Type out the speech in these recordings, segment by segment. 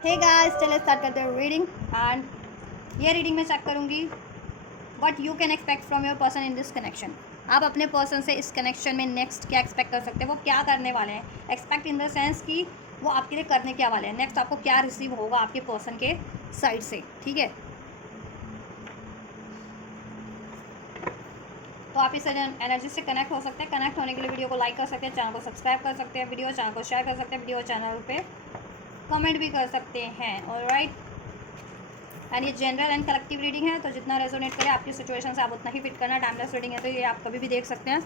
Hey guys, चलिए start करते हैं रीडिंग। एंड ये रीडिंग में चेक करूँगी what you can expect from your person in this connection. आप अपने पर्सन से इस कनेक्शन में नेक्स्ट क्या एक्सपेक्ट कर सकते हैं, वो क्या करने वाले हैं। एक्सपेक्ट इन द सेंस कि वो आपके लिए करने क्या वाले हैं, नेक्स्ट आपको क्या रिसीव होगा आपके पर्सन के साइड से। ठीक है, तो आप इस एनर्जी से कनेक्ट हो सकते हैं। कनेक्ट होने के लिए वीडियो को लाइक कर सकते हैं, चैनल को सब्सक्राइब कर सकते हैं, वीडियो चैनल को शेयर कर सकते हैं, वीडियो चैनल पे कमेंट भी कर सकते हैं। ऑलराइट, एंड ये जनरल एंड कलेक्टिव रीडिंग है, तो जितना रेजोनेट करे आपकी सिचुएशन से आप उतना ही फिट करना। टाइमलेस रीडिंग है, तो ये आप कभी भी देख सकते हैं।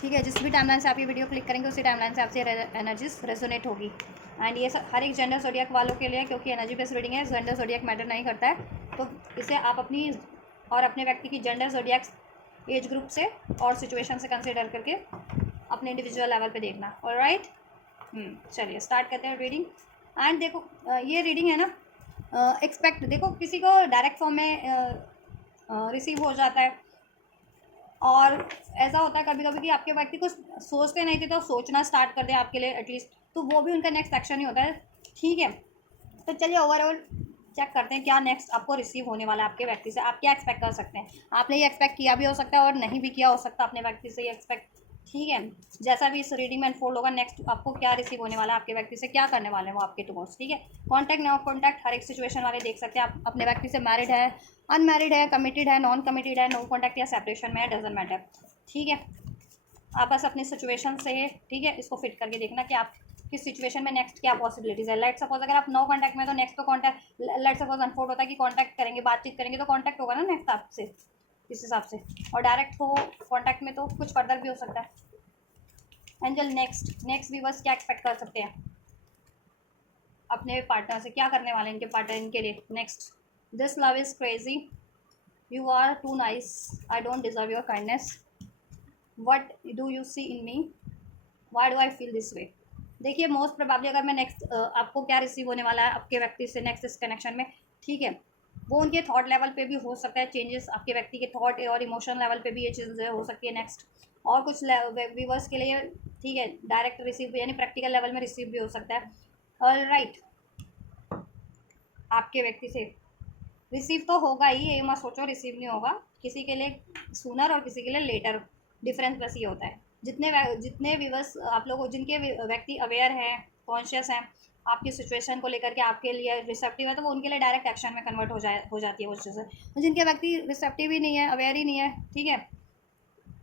ठीक है, जिस भी टाइमलाइन से आप ये वीडियो क्लिक करेंगे उसी टाइमलाइन से आपसे एनर्जीज रेजोनेट होगी। एंड ये हर एक जेंडर जोडियक वालों के लिए, क्योंकि एनर्जी बेस्ड रीडिंग है, जेंडर जोडियक मैटर नहीं करता है। तो इसे आप अपनी और अपने व्यक्ति की जेंडर जोडियक एज ग्रुप से और सिचुएशन से कंसिडर करके अपने इंडिविजुअल लेवल पे देखना। ऑलराइट, चलिए स्टार्ट करते हैं रीडिंग। एंड देखो, ये रीडिंग है ना, एक्सपेक्ट, देखो किसी को डायरेक्ट फॉर्म में रिसीव हो जाता है, और ऐसा होता है कभी कभी कि आपके व्यक्ति कुछ सोचते नहीं थे तो सोचना स्टार्ट कर दे आपके लिए एटलीस्ट, तो वो भी उनका नेक्स्ट एक्शन ही होता है। ठीक है, तो चलिए ओवरऑल चेक करते हैं क्या नेक्स्ट आपको रिसीव होने वाला है आपके व्यक्ति से। आप क्या एक्सपेक्ट कर सकते हैं। आपने ये एक्सपेक्ट किया भी हो सकता है और नहीं भी किया हो सकता अपने व्यक्ति से ये एक्सपेक्ट। ठीक है, जैसा भी इस रीडिंग में अनफोल्ड होगा, नेक्स्ट आपको क्या रिसीव होने वाला है आपके व्यक्ति से, क्या करने वाले हैं वो आपके टुवर्ड्स। ठीक है, कॉन्टैक्ट नो कॉन्टैक्ट हर एक सिचुएशन वाले देख सकते हैं। आप अपने व्यक्ति से मैरिड है, अनमैरिड है, कमिटेड है, नॉन कमिटेड है, नो कॉन्टैक्ट या सेपरेशन में है, डजेंट मैटर। ठीक है, आप बस अपनी सिचुएशन से, ठीक है, इसको फिट करके देखना कि आप किस सिचुएशन में नेक्स्ट क्या पॉसिबिलिटीज़ है। लेट सपोज अगर आप नो कॉन्टैक्ट में, तो नेक्स्ट तो कॉन्टैक्ट, लेट सपोज अनफोल्ड होता है कि कॉन्टैक्ट करेंगे, बातचीत करेंगे, तो कॉन्टैक्ट होगा ना नेक्स्ट आपसे इस हिसाब से। और डायरेक्ट हो कॉन्टैक्ट में तो कुछ फर्दर भी हो सकता है। एंजल, नेक्स्ट व्यूवर्स क्या एक्सपेक्ट कर सकते हैं अपने पार्टनर से, क्या करने वाले हैं इनके पार्टनर इनके लिए next. This love is crazy, you are too nice, I don't deserve your kindness, what do you see in me, why do I feel this way. देखिए, मोस्ट प्रोबेबली अगर मैं नेक्स्ट आपको क्या रिसीव होने वाला है आपके व्यक्ति से नेक्स्ट इस कनेक्शन में। ठीक है, वो उनके थॉट लेवल पे भी हो सकता है चेंजेस, आपके व्यक्ति के थॉट और इमोशन लेवल पे भी ये चीज़ हो सकती है नेक्स्ट। और कुछ व्यूवर्स के लिए, ठीक है, डायरेक्ट रिसीव यानी प्रैक्टिकल लेवल में रिसीव भी हो सकता है। ऑल राइट, आपके व्यक्ति से रिसीव तो होगा ही, ये मत सोचो रिसीव नहीं होगा। किसी के लिए सूनर और किसी के लिए लेटर, डिफरेंस बस ये होता है। जितने व्यूवर्स आप लोग, जिनके व्यक्ति अवेयर हैं, कॉन्शियस हैं आपकी सिचुएशन को लेकर के, आपके लिए रिसेप्टिव है, तो वो उनके लिए डायरेक्ट एक्शन में कन्वर्ट हो जाती है वो चीज़ें। जिनके व्यक्ति रिसेप्टिव ही नहीं है, अवेयर ही नहीं है, ठीक है,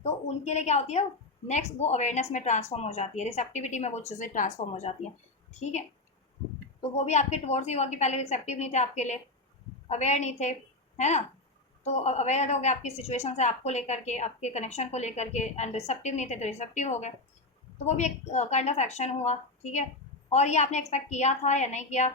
तो उनके लिए क्या होती है, नेक्स्ट वो अवेयरनेस में ट्रांसफॉर्म हो जाती है, रिसेप्टिविटी में वो चीज़ें ट्रांसफॉर्म हो जाती हैं। ठीक है, तो वो भी आपके टुवर्ड्स ही हुआ कि पहले रिसेप्टिव नहीं थे आपके लिए, अवेयर नहीं थे, है ना। तो अवेयर हो गए आपकी सिचुएशन से, आपको लेकर के, आपके कनेक्शन को लेकर के, एंड रिसेप्टिव नहीं थे तो रिसेप्टिव हो गए। तो वो भी एक काइंड ऑफ एक्शन हुआ। ठीक है, और ये आपने एक्सपेक्ट किया था या नहीं किया,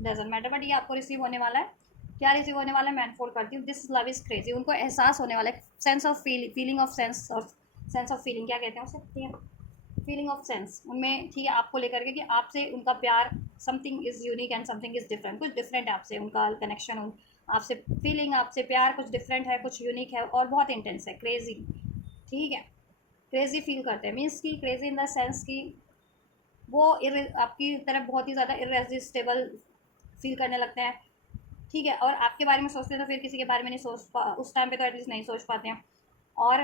डजेंट मैटर, बट ये आपको रिसीव होने वाला है। क्या रिसीव होने वाला है, मैं अनफोल्ड करती हूँ। दिस लव इज़ क्रेजी, उनको एहसास होने वाला है, sense of feeling of sense, और सेंस ऑफ फीलिंग क्या कहते हैं उसे, ठीक है, फीलिंग ऑफ सेंस उनमें। ठीक है, आपको लेकर के कि आपसे उनका प्यार, something is unique and something is different, कुछ डिफरेंट है आपसे उनका कनेक्शन, आपसे फीलिंग, आपसे प्यार कुछ डिफरेंट है, कुछ यूनिक है और बहुत इंटेंस है, क्रेजी। ठीक है, क्रेजी फील करते हैं, मीन्स की क्रेजी इन द सेंस की वो आपकी तरफ बहुत ही ज़्यादा इरेजिस्टेबल फील करने लगते हैं। ठीक है, और आपके बारे में सोचते हैं तो फिर किसी के बारे में नहीं उस टाइम पे तो एटलीस्ट नहीं सोच पाते हैं। और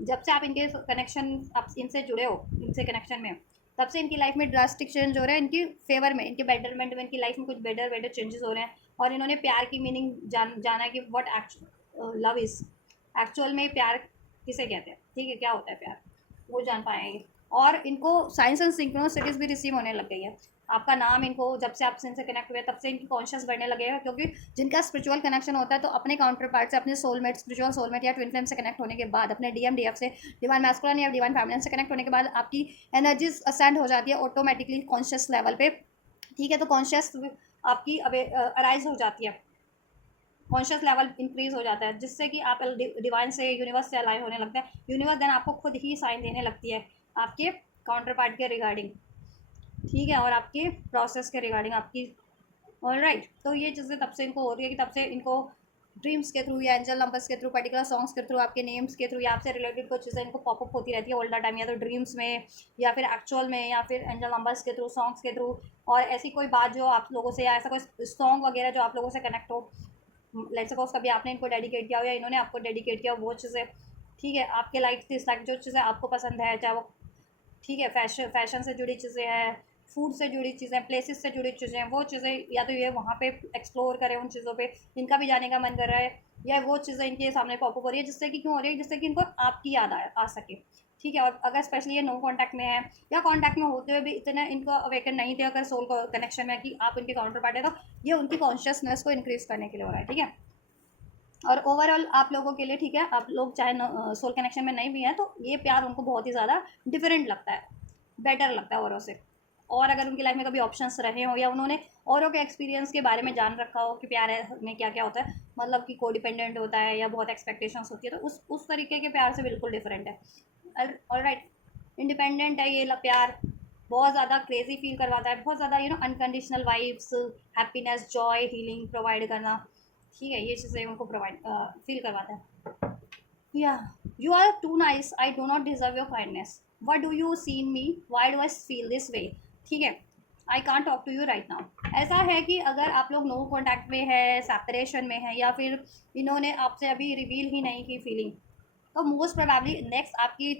जब से आप इनके कनेक्शन, आप इनसे जुड़े हो, इनसे कनेक्शन में, तब से इनकी लाइफ में ड्रास्टिक चेंज हो रहे हैं, इनकी फेवर में, इनके बेटरमेंट में, इनकी लाइफ में कुछ बेटर बेटर चेंजेस हो रहे हैं। और इन्होंने प्यार की मीनिंग जाना है कि व्हाट लव इज़, एक्चुअल में प्यार किसे कहते हैं। ठीक है, क्या होता है प्यार, वो जान पाएंगे। और इनको साइंस एंड सिंक्रोनिसिटीज भी रिसीव होने लग गई है। आपका नाम इनको, जब से आप इनसे कनेक्ट हुए तब से इनकी कॉन्शियस बढ़ने लगेगा, क्योंकि जिनका स्पिरिचुअल कनेक्शन होता है तो अपने काउंटर पार्ट से, अपने सोलमेट, स्पिरिचुअल सोलमेट या ट्विन फ्लेम से कनेक्ट होने के बाद, अपने डीएफ से, डिवाइन मैस्कुलिन या डिवाइन फेमिनिन से कनेक्ट होने के बाद आपकी एनर्जीज असेंड हो जाती है ऑटोमेटिकली कॉन्शियस लेवल पे। ठीक है, तो कॉन्शियस आपकी अराइज हो जाती है, कॉन्शियस लेवल इंक्रीज हो जाता है, जिससे कि आप डिवाइन से, यूनिवर्स से अलाइन होने लगते हैं। यूनिवर्स देन आपको खुद ही साइन देने लगती है आपके काउंटर पार्ट के रिगार्डिंग। ठीक है, और आपके प्रोसेस के रिगार्डिंग आपकी। ऑल राइट, तो ये चीज़ें तब से इनको हो रही है कि तब से इनको ड्रीम्स के थ्रू या एंजल नंबर्स के थ्रू, पर्टिकुलर सॉन्ग्स के थ्रू, आपके नेम्स के थ्रू या आपसे रिलेटेड कुछ चीज़ें इनको पॉपअप होती रहती है ऑल द टाइम, या तो ड्रीम्स में या फिर एक्चुअल में या फिर एंजल नंबर्स के थ्रू, सॉन्ग्स के थ्रू। और ऐसी कोई बात जो आप लोगों से, या ऐसा कोई सॉन्ग वगैरह जो आप लोगों से कनेक्ट हो, लेट्स सपोज कभी आपने इनको डेडिकेट किया हो या इन्होंने आपको डेडिकेट किया हो, वो चीज़ें, ठीक है, आपके लाइक दिस लाइक जो चीज़ें आपको पसंद है, चाहे वो, ठीक है, फैशन से जुड़ी चीज़ें हैं, फूड से जुड़ी चीज़ें, प्लेसेस से जुड़ी चीज़ें, वो चीज़ें या तो ये वहाँ पे एक्सप्लोर करें उन चीज़ों पे, इनका भी जाने का मन कर रहा है, या वो चीज़ें इनके सामने पॉपअप हो रही है, जिससे कि क्यों हो रही है, जिससे कि इनको आपकी याद आ सके, ठीक है। और अगर स्पेशली ये नो कांटेक्ट में है, या कांटेक्ट में होते हुए भी इतना इनको अवेकन नहीं थे, अगर सोल कनेक्शन में कि आप इनके काउंटर पार्ट है, तो ये उनकी कॉन्शियसनेस को इंक्रीज करने के लिए हो रहा है, ठीक है। और ओवरऑल आप लोगों के लिए, ठीक है, आप लोग चाहे सोल कनेक्शन में नहीं भी हैं, तो ये प्यार उनको बहुत ही ज़्यादा डिफरेंट लगता है, बेटर लगता है औरों से। और अगर उनकी लाइफ में कभी ऑप्शंस रहे हो, या उन्होंने औरों के एक्सपीरियंस के बारे में जान रखा हो कि प्यार में क्या क्या होता है, मतलब कि को डिपेंडेंट होता है या बहुत एक्सपेक्टेशंस होती है, तो उस तरीके के प्यार से बिल्कुल डिफरेंट है। ऑल राइट, इंडिपेंडेंट है ये प्यार, बहुत ज़्यादा क्रेजी फील करवाता है, बहुत ज़्यादा unconditional vibes, happiness, Joy, healing provide करना, ठीक है, ये चीज़ें उनको प्रोवाइड फील करवाता है। या you are too nice, I do not deserve your kindness, what do you see in me, why do I feel this way, ठीक है, I can't talk to you right now. ऐसा है कि अगर आप लोग नो कॉन्टैक्ट में है, सेपरेशन में है, या फिर इन्होंने आपसे अभी रिवील ही नहीं की फीलिंग, तो मोस्ट प्रोबेबली नेक्स्ट आपकी,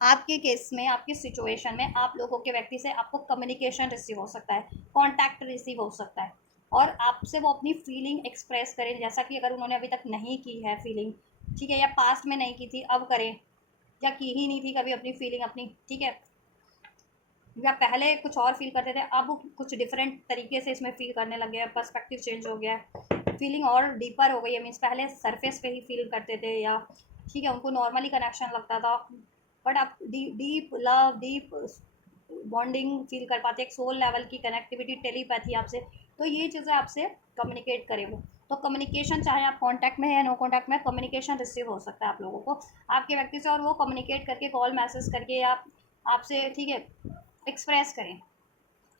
आपके केस में, आपकी सिचुएशन में, आप लोगों के व्यक्ति से आपको कम्युनिकेशन रिसीव हो सकता है, कॉन्टैक्ट रिसीव हो सकता है, और आपसे वो अपनी फीलिंग एक्सप्रेस करें, जैसा कि अगर उन्होंने अभी तक नहीं की है फीलिंग, ठीक है, या पास्ट में नहीं की थी, अब करें, या की ही नहीं थी कभी अपनी फीलिंग अपनी, ठीक है, या पहले कुछ और फील करते थे, अब कुछ डिफरेंट तरीके से इसमें फील करने लगे हैं, पर्सपेक्टिव चेंज हो गया है, फीलिंग और डीपर हो गई है, मीन्स पहले सरफेस पे ही फील करते थे, या ठीक है उनको नॉर्मली कनेक्शन लगता था, बट आप deep love, deep bonding feel कर पाते, एक सोल लेवल की कनेक्टिविटी, टेलीपैथी आपसे, तो ये चीज़ें आपसे कम्युनिकेट करें वो। तो कम्युनिकेशन, चाहे आप कांटेक्ट में है या नो कांटेक्ट में, कम्युनिकेशन रिसीव हो सकता है आप लोगों को आपके व्यक्ति से, और वो कम्युनिकेट करके, कॉल मैसेज करके, आप आपसे, ठीक है, एक्सप्रेस करें,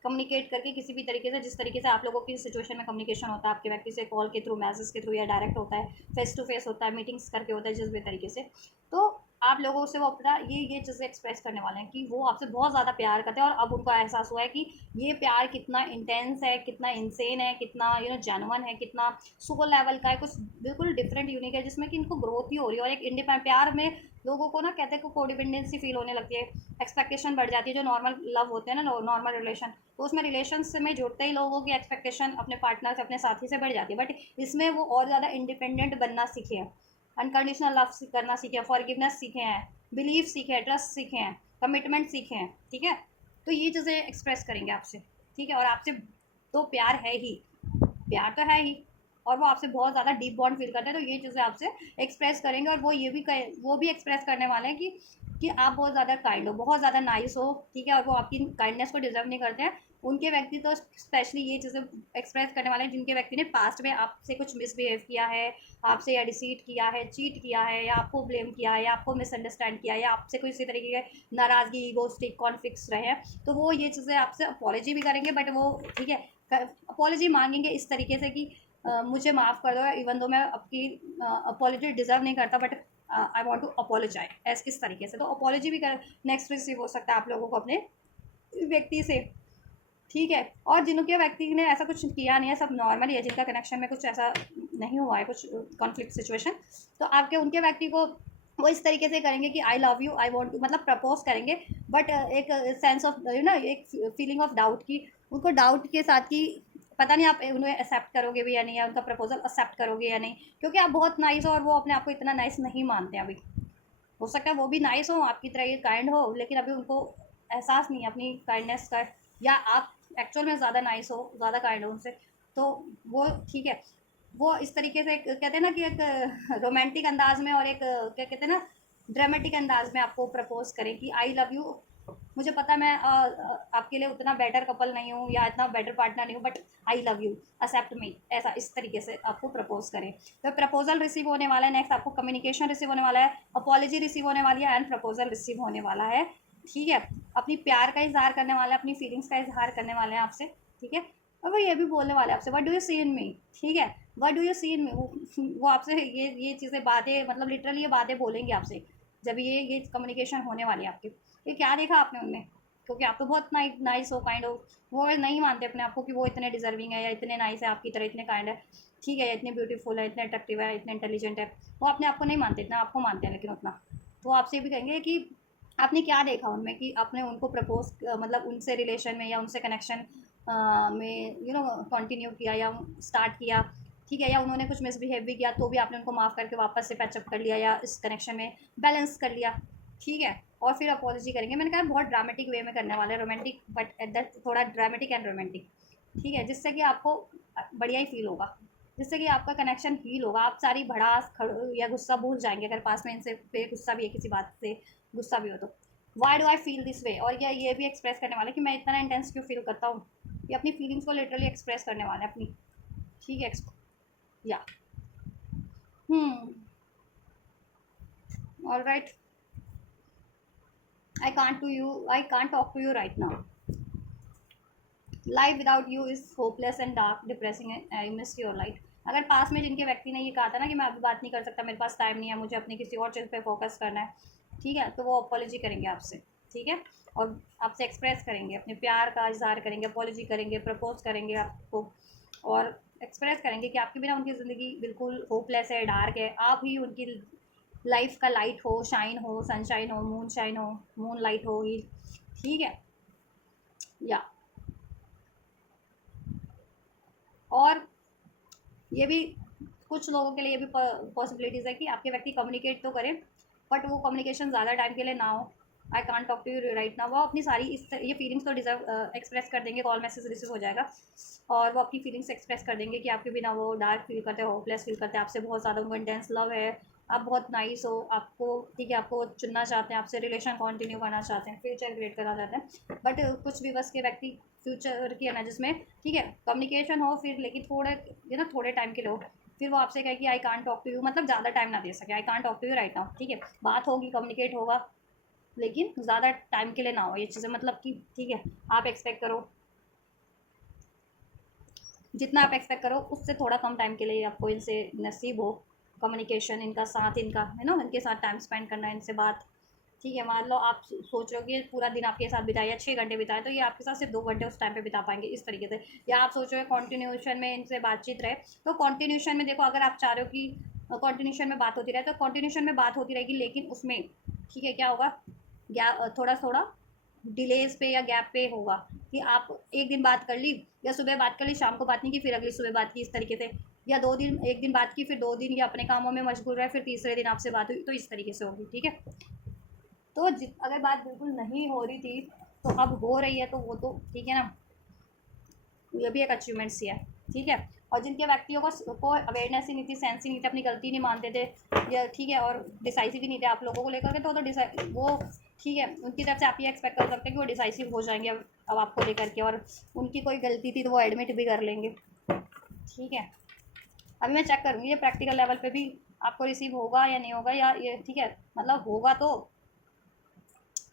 कम्युनिकेट करके किसी भी तरीके से, जिस तरीके से आप लोगों की सिचुएशन में कम्युनिकेशन होता है आपके व्यक्ति से, कॉल के थ्रू, मैसेज के थ्रू, या डायरेक्ट होता है, फेस टू फेस होता है, मीटिंग्स करके होता है, जिस भी तरीके से, तो आप लोगों से वो अपना ये चीज़ें एक्सप्रेस करने वाले हैं कि वो आपसे बहुत ज़्यादा प्यार करते हैं, और अब उनको एहसास हुआ है कि ये प्यार कितना इंटेंस है, कितना इंसेन है, कितना जेन्युइन है, कितना सुपर लेवल का है, कुछ बिल्कुल डिफरेंट यूनिक है, जिसमें कि इनको ग्रोथ ही हो रही है, और एक इंडिपेंडेंट प्यार में लोगों को ना, कहते हैं को कोडिपेंडेंसी फील होने लगती है, एक्सपेक्टेशन बढ़ जाती है, जो नॉर्मल लव होते हैं ना, नॉर्मल रिलेशन, तो उसमें रिलेशन में जुड़ते ही लोगों की एक्सपेक्टेशन अपने पार्टनर से, अपने साथी से बढ़ जाती है, बट इसमें वो और ज़्यादा इंडिपेंडेंट बनना सीखे हैं, अनकंडीशनल लव करना सीखे हैं, फॉरगिवनेस सीखे हैं, बिलीव सीखे हैं, ट्रस्ट सीखे हैं, कमिटमेंट सीखे हैं, ठीक है, तो ये चीज़ें एक्सप्रेस करेंगे आपसे, ठीक है, और आपसे तो प्यार है ही, प्यार तो है ही, और वो आपसे बहुत ज़्यादा डीप बॉन्ड फील करते हैं, तो ये चीज़ें आपसे एक्सप्रेस करेंगे, और वो ये भी वो भी एक्सप्रेस करने वाले हैं कि आप बहुत ज़्यादा काइंड हो, बहुत ज़्यादा नाइस हो, ठीक है, और वो आपकी काइंडनेस को डिजर्व नहीं करते हैं, उनके व्यक्ति तो स्पेशली ये चीज़ें एक्सप्रेस करने वाले हैं जिनके व्यक्ति ने पास्ट में आपसे कुछ मिसबिहेव किया है, आपसे या डिसीट किया है, चीट किया है, या आपको ब्लेम किया है, या आपको मिसअंडरस्टैंड किया है, या आपसे कोई इसी तरीके के नाराज़गी, ईगोस्टिक कॉन्फ्लिक्ट्स रहे हैं, तो वो ये चीज़ें आपसे अपॉलोजी भी करेंगे, बट वो, ठीक है, अपॉलोजी मांगेंगे इस तरीके से कि मुझे माफ़ कर दो, इवन दो मैं आपकी अपॉलोजी डिज़र्व नहीं करता, but I want to apologise, ऐसे इस तरीके से, तो अपॉलोजी भी कर नेक्स्ट रिसीव हो सकता है आप लोगों को अपने व्यक्ति से, ठीक है। और जिनके व्यक्ति ने ऐसा कुछ किया नहीं है, सब नॉर्मली है, जिनका कनेक्शन में कुछ ऐसा नहीं हुआ है, कुछ कॉन्फ्लिक्ट सिचुएशन, तो आपके उनके व्यक्ति को वो इस तरीके से करेंगे कि I love you, I want to, मतलब प्रपोज करेंगे, बट एक सेंस ऑफ एक फीलिंग ऑफ डाउट की, उनको डाउट के साथ कि पता नहीं आप उन्हें एक्सेप्ट करोगे भी या नहीं, या उनका प्रपोजल एक्सेप्ट करोगे या नहीं, क्योंकि आप बहुत नाइस हो, और वो अपने आप को इतना नाइस नहीं मानते हैं अभी, हो सकता है वो भी नाइस हो, आपकी तरह ये काइंड हो, लेकिन अभी उनको एहसास नहीं है अपनी काइंडनेस का, या आप एक्चुअल में ज़्यादा नाइस हो, ज़्यादा काइंड हो उनसे, तो वो, ठीक है, वो इस तरीके से कहते हैं ना कि एक रोमांटिक अंदाज में, और एक क्या कहते हैं ना, ड्रामेटिक अंदाज में आपको प्रपोज करें कि आई लव यू, मुझे पता है मैं आपके लिए उतना बेटर कपल नहीं हूँ, या इतना बेटर पार्टनर नहीं हूँ, but I love you, accept me, ऐसा इस तरीके से आपको प्रपोज करें, तो प्रपोजल रिसीव होने वाला है, नेक्स्ट आपको कम्युनिकेशन रिसीव होने वाला है, अपॉलॉजी रिसीव होने वाली है, एंड प्रपोजल रिसीव होने वाला है, ठीक है, अपनी प्यार का इजहार करने वाला है, अपनी फीलिंग्स का इजहार करने वाले हैं आपसे, ठीक है, और वो ये भी बोलने वाले हैं आपसे, what do you see in मी, ठीक है, what do you see in मी, वो आपसे ये चीज़ें बातें मतलब लिटरली ये बातें बोलेंगे आपसे जब ये कम्युनिकेशन होने वाली है आपकी। ये क्या देखा आपने उनमें, क्योंकि आप तो बहुत नाइस हो, काइंड हो। वो नहीं मानते अपने आप को कि वो इतने डिजर्विंग है या इतने नाइस है आपकी तरह, इतने काइंड है, ठीक है, इतने ब्यूटीफुल है, इतने अट्रैक्टिव है, इतने इंटेलिजेंट है। वो अपने आप को नहीं मानते, इतना आपको मानते हैं लेकिन उतना। तो आपसे भी कहेंगे कि आपने क्या देखा उनमें कि आपने उनको प्रपोज मतलब उनसे रिलेशन में या उनसे कनेक्शन में कंटिन्यू किया या स्टार्ट किया, ठीक है, या उन्होंने कुछ मिसबिहेव भी किया तो भी आपने उनको माफ़ करके वापस से पैचअप कर लिया या इस कनेक्शन में बैलेंस कर लिया, ठीक है। और फिर अपॉलॉजी करेंगे। मैंने कहा बहुत ड्रामेटिक वे में करने वाले, रोमांटिक बट एट दैट थोड़ा ड्रामेटिक एंड रोमांटिक, ठीक है, जिससे कि आपको बढ़िया ही फील होगा, जिससे कि आपका कनेक्शन हील होगा। आप सारी भड़ास खड़ या गुस्सा भूल जाएंगे अगर पास में इनसे पे गुस्सा भी है, किसी बात से गुस्सा भी हो तो। Y do I feel this वे, और ये भी एक्सप्रेस करने वाले कि मैं इतना इंटेंस क्यों फील करता हूँ। ये अपनी फीलिंग्स को लिटरली एक्सप्रेस करने वाले हैं अपनी, ठीक है। या all right, I can't talk to you right now, life without you is hopeless and dark depressing, I miss your light. अगर पास में जिनके व्यक्ति ने ये कहा था ना कि मैं अभी बात नहीं कर सकता, मेरे पास टाइम नहीं है, मुझे अपनी किसी और चीज़ पे फोकस करना है, ठीक है, तो वो अपॉलोजी करेंगे आपसे, ठीक है, और आपसे एक्सप्रेस करेंगे अपने प्यार का इजहार करेंगे, अपॉलोजी करेंगे, प्रपोज करेंगे आपको, और एक्सप्रेस करेंगे कि आपके बिना उनकी ज़िंदगी बिल्कुल होपलेस है, डार्क है, आप ही उनकी लाइफ का लाइट हो, शाइन हो, सनशाइन हो, मून शाइन हो, मून लाइट हो ही, ठीक है। या और ये भी कुछ लोगों के लिए ये भी पॉसिबिलिटीज़ है कि आपके व्यक्ति कम्युनिकेट तो करें बट वो कम्युनिकेशन ज़्यादा टाइम के लिए ना हो। I can't talk to you right ना, वो अपनी सारी ये फीलिंग्स तो डिजर्व एक्सप्रेस कर देंगे, कॉल मैसेज रिसीव हो जाएगा और वो अपनी फीलिंग्स एक्सप्रेस कर देंगे कि आपके बिना वो डार्क फील करते हैं, होपलेस फील करते हैं, आपसे बहुत ज़्यादा उनको इंटेंस लव है, आप बहुत नाइस हो, आपको ठीक है, आपको चुनना चाहते हैं, आपसे रिलेशन कंटिन्यू करना चाहते हैं, फ्यूचर क्रिएट करना चाहते हैं। बट कुछ भी बस के व्यक्ति फ्यूचर की एनर्जीज में, ठीक है, कम्युनिकेशन हो फिर लेकिन थोड़े थोड़े टाइम के लिए हो, फिर वो आपसे कहे कि I can't talk to you, मतलब ज़्यादा टाइम ना दे सके, I can't talk to you right now, ठीक है, बात होगी, कम्युनिकेट होगा, लेकिन ज़्यादा टाइम के लिए ना हो ये चीज़ें, मतलब कि ठीक है, आप एक्सपेक्ट करो जितना आप एक्सपेक्ट करो उससे थोड़ा कम टाइम के लिए आपको इनसे नसीब हो कम्युनिकेशन, इनका साथ, इनका है ना, इनके साथ टाइम स्पेंड करना, इनसे बात, ठीक है। मान लो आप सोच रहे हो कि पूरा दिन आपके साथ बिताए या 6 घंटे बिताए, तो ये आपके साथ सिर्फ 2 घंटे उस टाइम पे बिता पाएंगे इस तरीके से। या आप सोच रहे हो कॉन्टिन्यूशन में इनसे बातचीत रहे, तो कॉन्टिन्यूशन में देखो, अगर आप चाह रहे हो कि कॉन्टिन्यूशन में बात होती रहे, तो कॉन्टिन्यूशन में बात होती रहेगी, लेकिन उसमें ठीक है क्या होगा, थोड़ा थोड़ा डिलेज पे या गैप पे होगा कि आप एक दिन बात कर ली या सुबह बात कर ली, शाम को बात नहीं की, फिर अगली सुबह बात की, इस तरीके से। या 2 दिन, एक दिन बात की, फिर 2 दिन या अपने कामों में मशगूल रहे, फिर तीसरे दिन आपसे बात हुई, तो इस तरीके से होगी, ठीक है। तो अगर बात बिल्कुल नहीं हो रही थी तो अब हो रही है, तो वो तो ठीक है ना, ये भी एक अचीवमेंट्स ही है, ठीक है। और जिनके व्यक्तियों को अवेयरनेस ही नहीं थी, सेंस ही नहीं थी, अपनी गलती नहीं मानते थे, या ठीक है, और डिसाइसिव ही नहीं थे आप लोगों को लेकर के, तो वो ठीक है, उनकी तरफ से आप ये एक्सपेक्ट कर सकते हैं कि वो डिसाइसिव हो जाएंगे अब आपको लेकर के, और उनकी कोई गलती थी तो वो एडमिट भी कर लेंगे, ठीक है। अभी मैं चेक करूँगी ये प्रैक्टिकल लेवल पे भी आपको रिसीव होगा या नहीं होगा, या ये ठीक है, मतलब होगा तो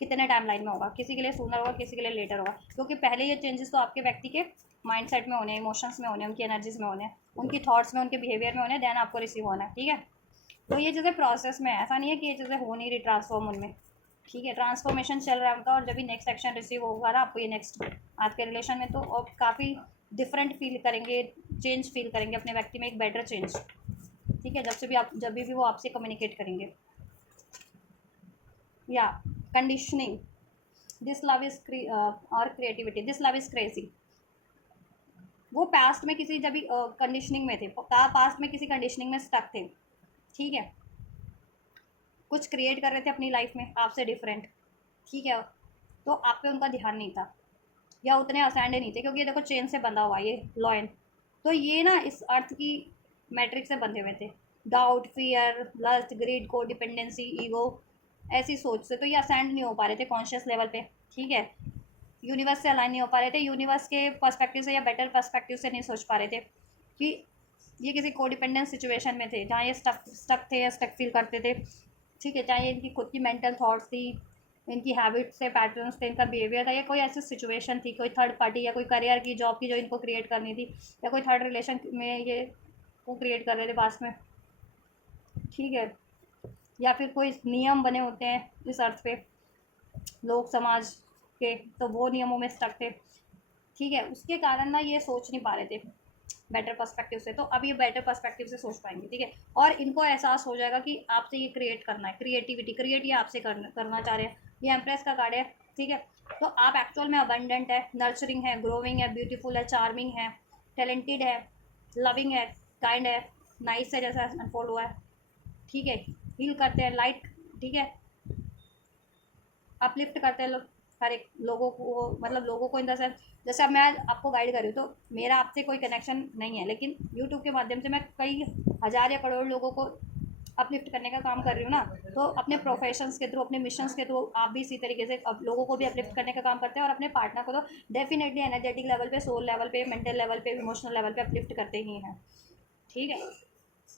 कितने टाइम लाइन में होगा, किसी के लिए सूनर होगा, किसी के लिए लेटर होगा, क्योंकि पहले ये चेंजेस तो आपके व्यक्ति के माइंडसेट में होने हैं, इमोशंस में होने हैं, उनकी एनर्जीज में होने हैं, उनकी थॉट्स में, उनके बिहेवियर में होने हैं, देन आपको रिसीव होना है, ठीक है। तो ये चीज़ें प्रोसेस में है, ऐसा नहीं है कि ये चीज़ें हो नहीं रही ट्रांसफॉर्म उनमें, ठीक है, ट्रांसफॉर्मेशन चल रहा है उनका, और जब भी नेक्स्ट एक्शन रिसीव होगा ना आपको ये नेक्स्ट आपके रिलेशन में, तो और काफ़ी डिफरेंट फील करेंगे, चेंज फील करेंगे अपने व्यक्ति में, एक बेटर चेंज, ठीक है, जब भी वो आपसे कम्युनिकेट करेंगे। या कंडीशनिंग, दिस लव इज और creativity, this love is crazy. वो पास्ट में किसी जब कंडीशनिंग में थे, पास्ट में किसी कंडीशनिंग में स्टक थे, ठीक है, कुछ क्रिएट कर रहे थे अपनी लाइफ में आपसे डिफरेंट, ठीक है, तो आप पे उनका ध्यान नहीं था या उतने असेंड नहीं थे, क्योंकि ये देखो चेन से बंधा हुआ ये लॉयन, तो ये ना इस अर्थ की मैट्रिक्स से बंधे हुए थे, डाउट, फियर, लस्ट, ग्रीड, को डिपेंडेंसी, ईगो, ऐसी सोच से, तो ये असेंड नहीं हो पा रहे थे कॉन्शियस लेवल पे, ठीक है, यूनिवर्स से अलाइन नहीं हो पा रहे थे, यूनिवर्स के पर्सपेक्टिव से या बेटर पर्सपेक्टिव से नहीं सोच पा रहे थे कि ये किसी कोडिपेंडेंट सिचुएशन में थे जहाँ ये स्टक स्टक थे या स्टक फील करते थे, ठीक है, चाहे इनकी खुद की मेंटल थॉट्स थी, इनकी हैबिट्स थे, पैटर्न्स थे, इनका बिहेवियर था, या कोई ऐसी सिचुएशन थी, कोई थर्ड पार्टी या कोई करियर की, जॉब की जो इनको क्रिएट करनी थी, या कोई थर्ड रिलेशन में ये को क्रिएट कर रहे थे पास में, ठीक है, या फिर कोई नियम बने होते हैं इस अर्थ पे लोग समाज के, तो वो नियमों में स्टक थे, ठीक है, उसके कारण ना ये सोच नहीं पा रहे थे बेटर पर्सपेक्टिव से। तो अब ये बेटर पर्सपेक्टिव से सोच पाएंगे, ठीक है, और इनको एहसास हो जाएगा कि आपसे ये क्रिएट करना है, क्रिएटिविटी क्रिएट ये आपसे करना चाह रहे हैं। ये एम्प्रेस का कार्ड है, ठीक है, तो आप एक्चुअल में अबंडेंट है, नर्चरिंग है, ग्रोविंग है, ब्यूटीफुल है, चार्मिंग है, टैलेंटेड है, लविंग है, काइंड है, नाइस है, जैसा अनफोल्ड हुआ है, ठीक है, हील करते हैं, लाइट, ठीक है, अपलिफ्ट करते हैं लोग, हर एक लोगों को, मतलब लोगों को इन द सेंस, जैसे अब मैं आपको गाइड कर रही हूँ तो मेरा आपसे कोई कनेक्शन नहीं है, लेकिन यूट्यूब के माध्यम से मैं कई हज़ार या करोड़ लोगों को अपलिफ्ट करने का काम कर रही हूँ ना। तो अपने प्रोफेशंस के थ्रू, अपने मिशंस के थ्रू आप भी इसी तरीके से अब लोगों को भी अपलिफ्ट करने का काम करते हैं, और अपने पार्टनर को तो डेफिनेटली एनर्जेटिक लेवल पे, सोल लेवल पे, मेंटल लेवल पे, इमोशनल लेवल पे अपलिफ्ट करते ही हैं, ठीक है,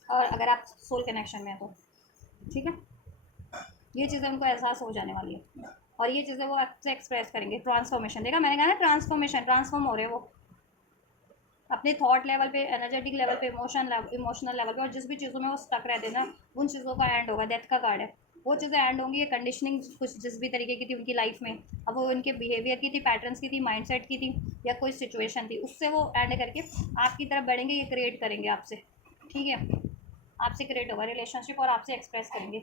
और अगर आप सोल कनेक्शन में हैं तो, ठीक है, ये चीज़ें उनको एहसास हो जाने वाली है, और ये चीज़ें वो आपसे एक्सप्रेस करेंगे। ट्रांसफॉर्मेशन, देखा मैंने कहा ना, ट्रांसफॉर्मेशन, ट्रांसफॉर्म हो रहे हैं वो अपने थॉट लेवल पे, एनर्जेटिक लेवल पे, इमोशनल लेवल पे, और जिस भी चीज़ों में वो स्टक रहते हैं ना, उन चीज़ों का एंड होगा। डेथ का कार्ड है, वो चीज़ें एंड होंगी। ये कंडीशनिंग कुछ जिस भी तरीके की थी उनकी लाइफ में, अब वो उनके बिहेवियर की थी, पैटर्न्स की थी, माइंडसेट की थी, या कोई सिचुएशन थी, उससे वो एंड करके आपकी तरफ बढ़ेंगे, ये क्रिएट करेंगे आपसे, ठीक है, आपसे क्रिएट होगा रिलेशनशिप, और आपसे एक्सप्रेस करेंगे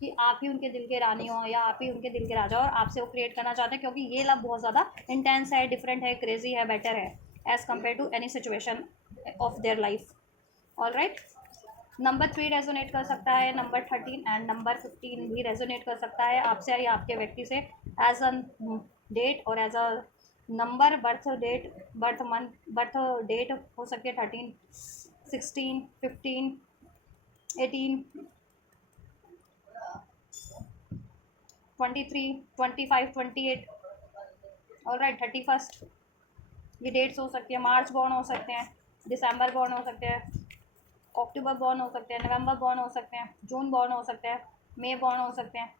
कि आप ही उनके दिल के रानी हो, या आप ही उनके दिल के राजा हो, और आपसे वो क्रिएट करना चाहते हैं, क्योंकि ये लव बहुत ज़्यादा इंटेंस है, डिफरेंट है, क्रेजी है, बेटर है as compared to any situation of their life. All right, number 3 resonate कर सकता है, नंबर 13 एंड नंबर 15 भी रेजोनेट कर सकता है आपसे या आपके व्यक्ति से, एज अ डेट और as a number, birth date, birth month, birth date हो सकती है 13, 16, 15, 18, 23, 25, 28, और राइट 31st, ये डेट्स हो सकती है। मार्च बॉर्न हो सकते हैं, दिसंबर बॉर्न हो सकते हैं, अक्टूबर बॉर्न हो सकते हैं, नवंबर बॉर्न हो सकते हैं, जून बॉर्न हो सकते हैं, मई बॉर्न हो सकते हैं।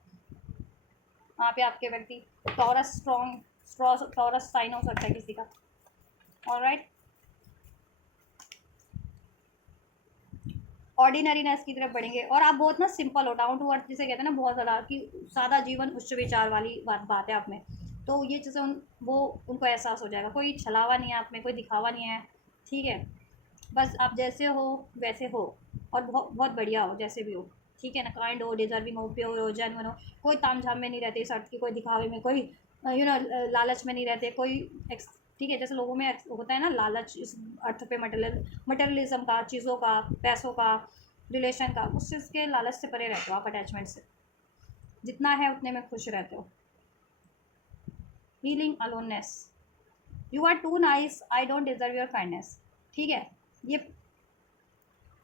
वहाँ पे आपके व्यक्ति टॉरस स्ट्रॉन्ग टॉरस साइन हो सकता है किसी का। ऑलराइट, ऑर्डिनरीनेस की तरफ बढ़ेंगे, और आप बहुत ना सिंपल हो, डाउन टू अर्थ जिसे कहते हैं ना, बहुत ज़्यादा कि सादा जीवन उच्च विचार वाली बात है आप में। तो ये चीज़ें वो उनको एहसास हो जाएगा, कोई छलावा नहीं है आप में, कोई दिखावा नहीं है, ठीक है, बस आप जैसे हो वैसे हो, और बहुत बहुत बढ़िया हो जैसे भी हो, ठीक है ना, काइंड हो, डिजर्विंग हो, प्योर हो, जेन्युइन हो, कोई तामझाम में नहीं रहते इस अर्थ की, कोई दिखावे में, कोई लालच में नहीं रहते, कोई ठीक है, जैसे लोगों में होता है ना लालच इस अर्थ पे, मटेरियलिज्म का, चीज़ों का, पैसों का, रिलेशन का, उस चीज़ के लालच से परे रहते हो आप, अटैचमेंट से, जितना है उतने में खुश रहते हो। Healing aloneness, you are too nice, I don't deserve your kindness, ठीक है, ये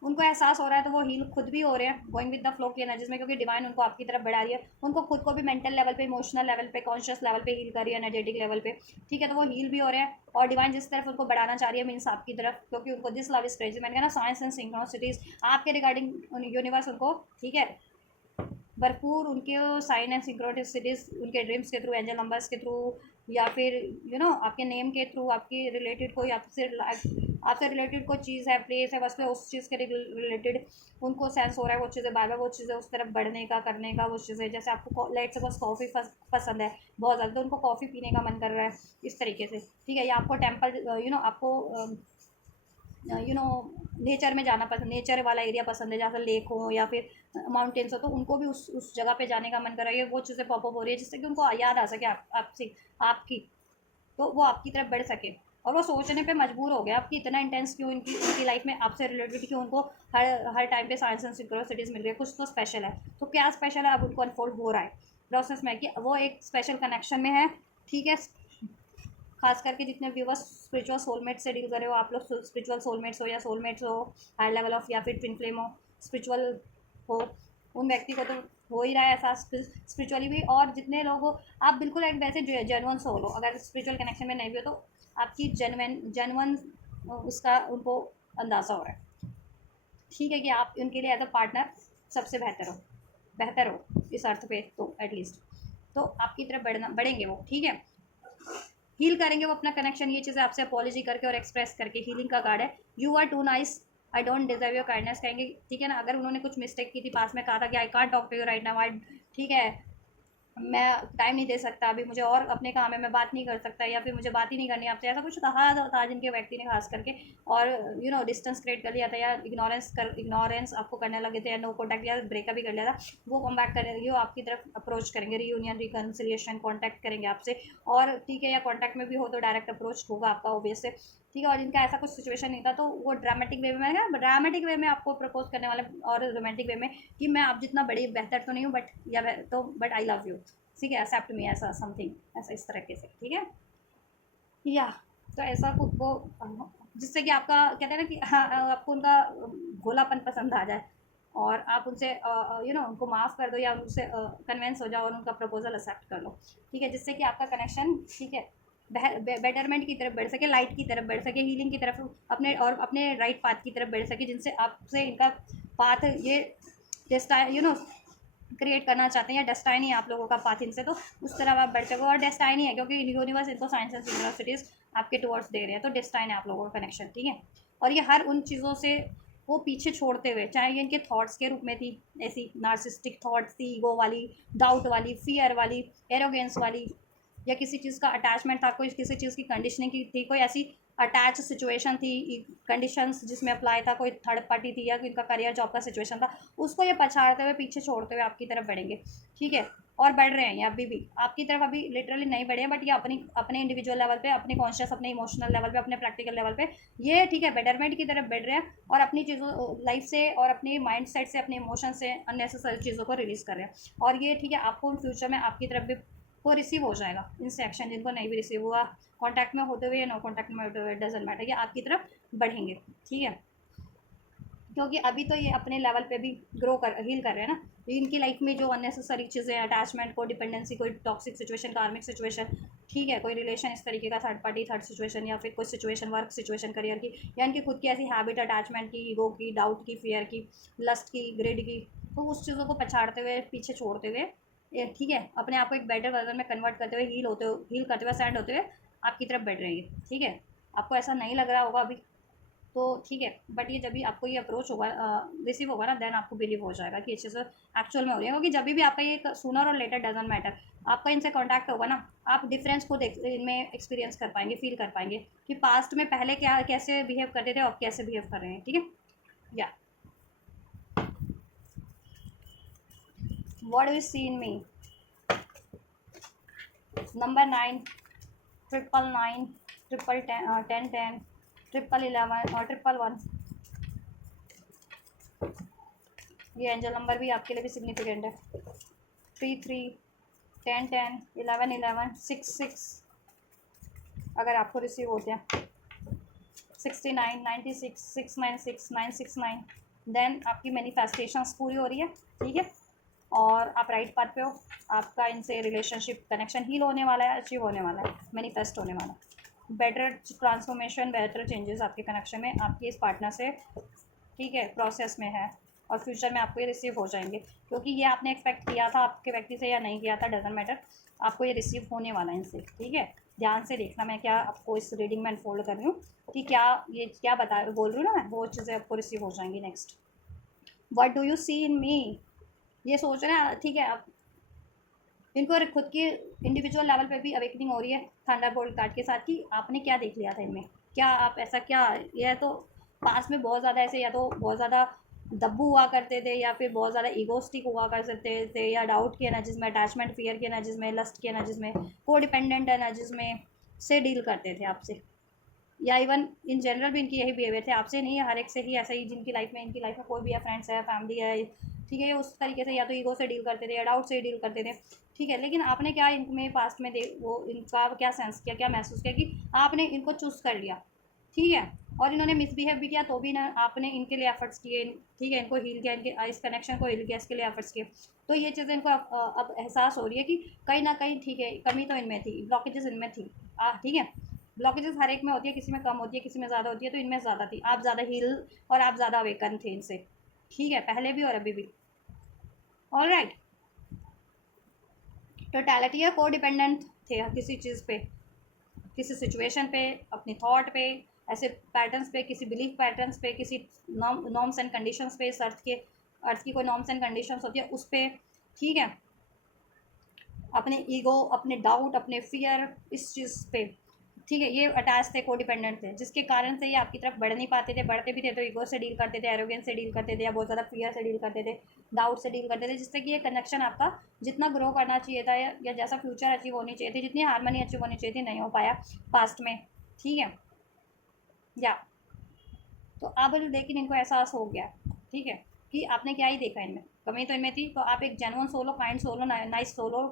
उनको एहसास हो रहा है, तो वो हील खुद भी हो रहे हैं, गोइंग विद द फ्लो की एनर्जीज में, क्योंकि डिवाइन उनको आपकी तरफ बढ़ा रही है, उनको खुद को भी मेंटल लेवल पे, इमोशनल लेवल पे, कॉन्शियस लेवल पे हील कर रही है, एनर्जेटिक लेवल पे, ठीक है, तो वो हील भी हो रहे हैं, और डिवाइन जिस तरफ उनको बढ़ाना चाह रही है मीन्स आपकी तरफ, क्योंकि उनको दिस लव इज क्रेजी, मैंने कहा ना, साइंस एंड सिंक्रोनिसिटीज आपके रिगार्डिंग यूनिवर्स उनको, ठीक है, भरपूर उनके साइन एंड सिंक्रोनिसिटीज उनके ड्रीम्स के थ्रू, एंजल नंबर्स के थ्रू, या फिर आपके नेम के थ्रू, आपकी रिलेटेड कोई आपसे रिलेटेड कोई चीज़ है, प्लेस है, वस्तु है, उस चीज़ के रिलेटेड उनको सेंस हो रहा है, वो चीज़ें बार बार वो चीज़ें उस तरफ बढ़ने का, करने का, वो चीज़ें, जैसे आपको लाइट सपोज कॉफ़ी पसंद है बहुत ज़्यादा, तो उनको कॉफ़ी पीने का मन कर रहा है इस तरीके से, ठीक है, या आपको टेम्पल आपको नेचर में जाना पसंद, नेचर वाला एरिया पसंद है, जहाँ पर लेक हो या फिर माउंटेन्स हो, तो उनको भी उस जगह पे जाने का मन कर रहा है, वो चीज़ें पॉपअप हो रही है, जिससे कि उनको याद आ सके आपसे, आपकी, तो वो आपकी तरफ बढ़ सके, और वो सोचने पे मजबूर हो गया आपकी इतना इंटेंस क्यों, उनकी लाइफ में आपसे रिलेटेड क्यों, उनको हर टाइम पे साइंस एंड सिक्योरिटीज़ मिल रही है, कुछ तो स्पेशल है, तो क्या स्पेशल है अब उनको अनफोल्ड हो रहा है प्रोसेस में, कि वो एक स्पेशल कनेक्शन में है, ठीक है, खास करके जितने व्यूवर्स स्पिरिचुअल सोलमेट से डील कर रहे हो, आप लोग स्पिरिचुअल सोलमेट्स हो, या सोलमेट्स हो हाई लेवल ऑफ, या फिर ट्विन फ्लेम हो, स्पिरिचुअल हो, उन व्यक्ति को तो हो ही रहा है ऐसा स्पिरिचुअली भी, और जितने लोग हो, आप बिल्कुल एक वैसे जेनुअन सोल हो, अगर स्पिरिचुअल कनेक्शन में नहीं भी हो तो आपकी जेनुअन उसका उनको अंदाज़ा हो रहा है, ठीक है, कि आप उनके लिए एज अ पार्टनर सबसे बेहतर हो इस अर्थ पे, तो एटलीस्ट तो आपकी तरफ बढ़ेंगे वो, ठीक है, हील करेंगे वो अपना कनेक्शन, ये चीज़ें आपसे अपॉलॉजी करके और एक्सप्रेस करके, हीलिंग का कार्ड है, you are too nice, I don't deserve your kindness कहेंगे, ठीक है ना। अगर उन्होंने कुछ मिस्टेक की थी, पास में कहा था कि I can't talk to you right now, I, ठीक है, मैं टाइम नहीं दे सकता अभी, मुझे और अपने काम है, मैं बात नहीं कर सकता, या फिर मुझे बात ही नहीं करनी आपसे, ऐसा कुछ कहा था जिनके व्यक्ति ने खास करके, और डिस्टेंस क्रिएट कर लिया था, या इग्नोरेंस आपको करने लगे थे, या नो कॉन्टैक्ट, या ब्रेकअप भी कर लिया था, वो कम बैक करेंगे, वो आपकी तरफ अप्रोच करेंगे, रीयूनियन, रिकन्सिलिएशन, कॉन्टैक्ट करेंगे आपसे, और ठीक है, या कॉन्टैक्ट में भी हो तो डायरेक्ट अप्रोच होगा आपका ऑब्वियस से, ठीक है। और इनका ऐसा कुछ सिचुएशन नहीं था, तो वो ड्रामेटिक वे में, ड्रामेटिक वे में आपको प्रपोज करने वाले, और रोमांटिक वे में कि मैं आप जितना बड़ी बेहतर तो नहीं हूँ, बट या तो बट आई लव यू, ठीक है, एक्सेप्ट मी, ऐसा समथिंग, ऐसा इस तरह के से, ठीक है, या तो ऐसा खुद को, जिससे कि आपका कहते हैं ना कि हाँ, आपको उनका भोलापन पसंद आ जाए, और आप उनसे उनको माफ़ कर दो, या उनसे कन्वेंस हो जाओ और उनका प्रपोजल एक्सेप्ट कर लो, ठीक है, जिससे कि आपका कनेक्शन, ठीक है, बेटरमेंट की तरफ बढ़ सके, लाइट की तरफ बढ़ सके, हीलिंग की तरफ, अपने और अपने राइट पाथ की तरफ बढ़ सके, जिनसे आपसे इनका पाथ ये क्रिएट करना चाहते हैं, या डेस्टाइनी है आप लोगों का पाथ इनसे, तो उस तरफ आप बढ़ सको, और डेस्टाइनी है क्योंकि यूनिवर्स इनको साइंस एंड यूनिवर्सिटीज़ आपके टुवर्ड्स दे रहे हैं, तो डेस्टाइन है आप लोगों का कनेक्शन, ठीक है। और ये हर उन चीज़ों से वो पीछे छोड़ते हुए, चाहे ये इनके थॉट्स के रूप में थी, ऐसी नार्सिस्टिक थॉट्स थी, ईगो वाली, डाउट वाली, फियर वाली, एरोगेंस वाली, या किसी चीज़ का अटैचमेंट था, कोई किसी चीज़ की कंडीशनिंग की थी, कोई ऐसी अटैच सिचुएशन थी, कंडीशंस जिसमें अप्लाई था, कोई थर्ड पार्टी थी, या इनका करियर जॉब का सिचुएशन था, उसको ये पछाड़ते हुए, पीछे छोड़ते हुए आपकी तरफ बढ़ेंगे, ठीक है। और बढ़ रहे हैं ये अभी भी आपकी तरफ, अभी लिटरली नहीं बढ़े हैं, बट ये अपने इंडिविजुअल लेवल पे, अपने कॉन्शियस, अपने इमोशनल लेवल पे, अपने प्रैक्टिकल लेवल पे ये, ठीक है, बेटरमेंट की तरफ बढ़ रहे हैं, और अपनी चीज़ों, लाइफ से और अपने माइंड सेट से, अपने इमोशन से अननेसेसरी चीज़ों को रिलीज़ कर रहे हैं, और ये, ठीक है, आपको फ्यूचर में आपकी तरफ भी वो रिसीव हो जाएगा, इनसे एक्शन, जिनको नहीं भी रिसीव हुआ, कॉन्टैक्ट में होते हुए या नो कॉन्टैक्ट में होते हुए, डजेंट मैटर, ये आपकी तरफ बढ़ेंगे, ठीक है, क्योंकि अभी तो ये अपने लेवल पे भी हील कर रहे हैं ना, इनकी लाइफ में जो अननेसेसरी चीज़ें, अटैचमेंट, को डिपेंडेंसी, कोई टॉक्सिक सिचुएशन, कार्मिक सिचुएशन, ठीक है, कोई रिलेशन इस तरीके का, थर्ड पार्टी, थर्ड सिचुएशन, या फिर कोई सिचुएशन, वर्क सिचुएशन, करियर की, या इनकी खुद की ऐसी हैबिट, अटैचमेंट की, ईगो की, डाउट की, फियर की, लस्ट की, ग्रिड की, तो उस चीज़ों को पछाड़ते हुए, पीछे छोड़ते हुए, ठीक है, अपने आप को एक बेटर वर्जन में कन्वर्ट करते हुए, हील करते हुए, स्टैंड होते हुए आपकी तरफ बढ़ रही है, ठीक है। आपको ऐसा नहीं लग रहा होगा अभी, तो ठीक है, बट ये जब भी आपको ये अप्रोच होगा, रिसीव होगा ना, देन आपको बिलीव हो जाएगा कि ये चीज़ एक्चुअल में हो रही है, क्योंकि जब भी आपका ये सूनर और लेटर, डजंट मैटर, आपका इनसे कांटेक्ट होगा ना, आप डिफरेंस को इनमें एक्सपीरियंस कर पाएंगे, फील कर पाएंगे कि पास्ट में पहले क्या, कैसे बिहेव करते थे, और कैसे बिहेव कर रहे हैं, ठीक है, या what do you see in me, number 9, 999, 1010, 1111 और 111, ये एंजल नंबर भी आपके लिए भी सिग्निफिकेंट है, 33, 1010, 1111, 66, अगर आपको रिसीव होते हैं, 69, 96, 696, 969, देन आपकी मैनिफेस्टेशंस पूरी हो रही है, ठीक है, और आप राइट पाथ पे हो, आपका इनसे रिलेशनशिप कनेक्शन हील होने वाला है, अचीव होने वाला है, मैनिफेस्ट होने वाला है, बेटर ट्रांसफॉर्मेशन, बेटर चेंजेस आपके कनेक्शन में, आपके इस पार्टनर से, ठीक है, प्रोसेस में है, और फ्यूचर में आपको ये रिसीव हो जाएंगे, क्योंकि ये आपने एक्सपेक्ट किया था आपके व्यक्ति से या नहीं किया था, डजंट मैटर, आपको ये रिसीव होने वाला है इनसे, ठीक है। ध्यान से देखना, मैं क्या आपको इस रीडिंग में अनफोल्ड कर रही हूँ कि क्या ये क्या बोल रही हूँ ना मैं, वो चीज़ें आपको रिसीव हो जाएंगी। Next, what do you see in मी, ये सोच रहे हैं, ठीक है, आप इनको खुद की इंडिविजुअल लेवल पे भी अवेकनिंग हो रही है थंडरबोल्ट कार्ड के साथ, कि आपने क्या देख लिया था इनमें, क्या आप ऐसा क्या, यह तो पास में बहुत ज़्यादा ऐसे, या तो बहुत ज़्यादा दब्बू हुआ करते थे, या फिर बहुत ज़्यादा ईगोस्टिक हुआ कर सकते थे, या डाउट की एनर्जीज में, अटैचमेंट फियर की एनर्जीज में, लस्ट की एनर्जीज में, को डिपेंडेंट एनर्जीज में से डील करते थे आपसे, या इवन इन जनरल भी इनकी यही बिहेवियर थे, आपसे नहीं है, हर एक से ही ऐसा ही, जिनकी लाइफ में, इनकी लाइफ में कोई भी है, फ्रेंड्स है, फैमिली है, ठीक है, ये उस तरीके से या तो ईगो से डील करते थे, या डाउट से डील करते थे, ठीक है। लेकिन आपने क्या इनमें पास्ट में वो इनका क्या सेंस किया, क्या महसूस किया कि आपने इनको चूज़ कर लिया, ठीक है, और इन्होंने मिसबिहेव भी किया, तो भी ना आपने इनके लिए एफर्ट्स किए, ठीक है, इनको हील किया, इनके इस कनेक्शन को हील किया, इसके लिए एफर्ट्स किए, तो ये चीज़ें इनको अब एहसास हो रही है कि कहीं ना कहीं, ठीक है, कमी तो इनमें थी, ब्लॉकेजेस इनमें थी, ठीक है, ब्लॉकेजेस हर एक में होती है, किसी में कम होती है, किसी में ज़्यादा होती है, तो इनमें ज़्यादा थी, आप ज़्यादा हील और आप ज़्यादा अवेकन थे इनसे, ठीक है, पहले भी और अभी भी। ऑल राइट, टोटलिटी या को डिपेंडेंट थे किसी चीज़ पे, किसी सिचुएशन पे, अपनी थॉट पे, ऐसे पैटर्न्स पे, किसी बिलीफ पैटर्न्स पे, किसी नॉर्म्स एंड कंडीशंस पे, इस अर्थ की कोई नॉर्म्स एंड कंडीशंस होती है उस पर, ठीक है, अपने ईगो, अपने डाउट, अपने फियर, इस चीज़ पे, ठीक है, ये अटैच थे, को डिपेंडेंट थे, जिसके कारण से ये आपकी तरफ बढ़ नहीं पाते थे, बढ़ते भी थे तो ईगो से डील करते थे, एरोगेंस से डील करते थे, या बहुत ज़्यादा फियर से डील करते थे, डाउट से डील करते थे, जिससे कि ये कनेक्शन आपका जितना ग्रो करना चाहिए था, या जैसा फ्यूचर अचीव होनी चाहिए थी, जितनी हारमोनी अचीव होनी चाहिए थी, नहीं हो पाया पास्ट में, ठीक है, या तो अब लेकिन इनको एहसास हो गया, ठीक है, कि आपने क्या ही देखा इनमें, कमी तो इनमें थी, तो आप एक genuine solo, kind solo, nice solo,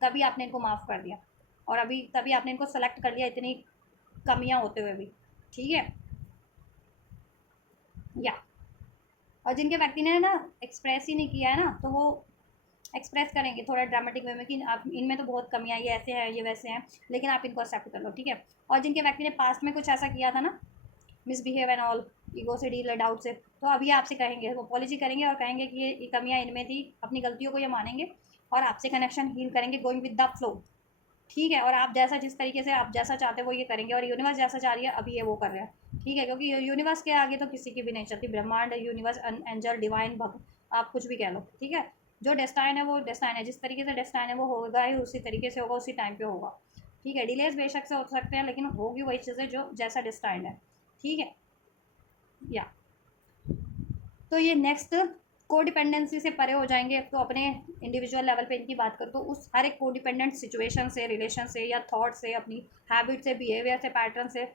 तभी आपने इनको माफ़ कर दिया, और अभी तभी आपने इनको सेलेक्ट कर लिया इतनी कमियां होते हुए भी, ठीक है, या और जिनके व्यक्ति ने ना एक्सप्रेस ही नहीं किया है ना, तो वो एक्सप्रेस करेंगे थोड़ा ड्रामेटिक वे में कि आप इनमें तो बहुत कमियां, ये ऐसे हैं, ये वैसे हैं, लेकिन आप इनको एक्सेप्ट कर लो, ठीक है, और जिनके व्यक्ति ने पास्ट में कुछ ऐसा किया था ना, मिसबिहेव एंड ऑल, ईगो से डील, डाउट से, तो अभी आपसे कहेंगे, वो पॉलिसी करेंगे और कहेंगे कि ये कमियां इनमें थी, अपनी गलतियों को ये मानेंगे और आपसे कनेक्शन हील करेंगे, गोइंग विद द फ्लो, ठीक है, और आप जैसा, जिस तरीके से आप जैसा चाहते हो वो ये करेंगे, और यूनिवर्स जैसा चाह रही है अभी ये वो कर रहे हैं, ठीक है, क्योंकि यूनिवर्स के आगे तो किसी की भी नहीं चलती, ब्रह्मांड, यूनिवर्स, एंजल, डिवाइन, भग, आप कुछ भी कह लो, ठीक है, जो डेस्टाइन है वो डेस्टाइन है, जिस तरीके से डेस्टाइन है वो होगा ही उसी तरीके से होगा, उसी टाइम पे होगा, ठीक है, डिलेज बेशक से हो सकते हैं, लेकिन होगी वही चीज़ें जो जैसा डेस्टाइन है, ठीक है, या तो ये नेक्स्ट कोडिपेंडेंसी से परे हो जाएंगे, तो अपने इंडिविजुअल लेवल पे इनकी बात करूँ तो उस हर एक कोडिपेंडेंट सिचुएशन से, रिलेशन से, या थॉट से, अपनी हैबिट से, बिहेवियर से, पैटर्न से,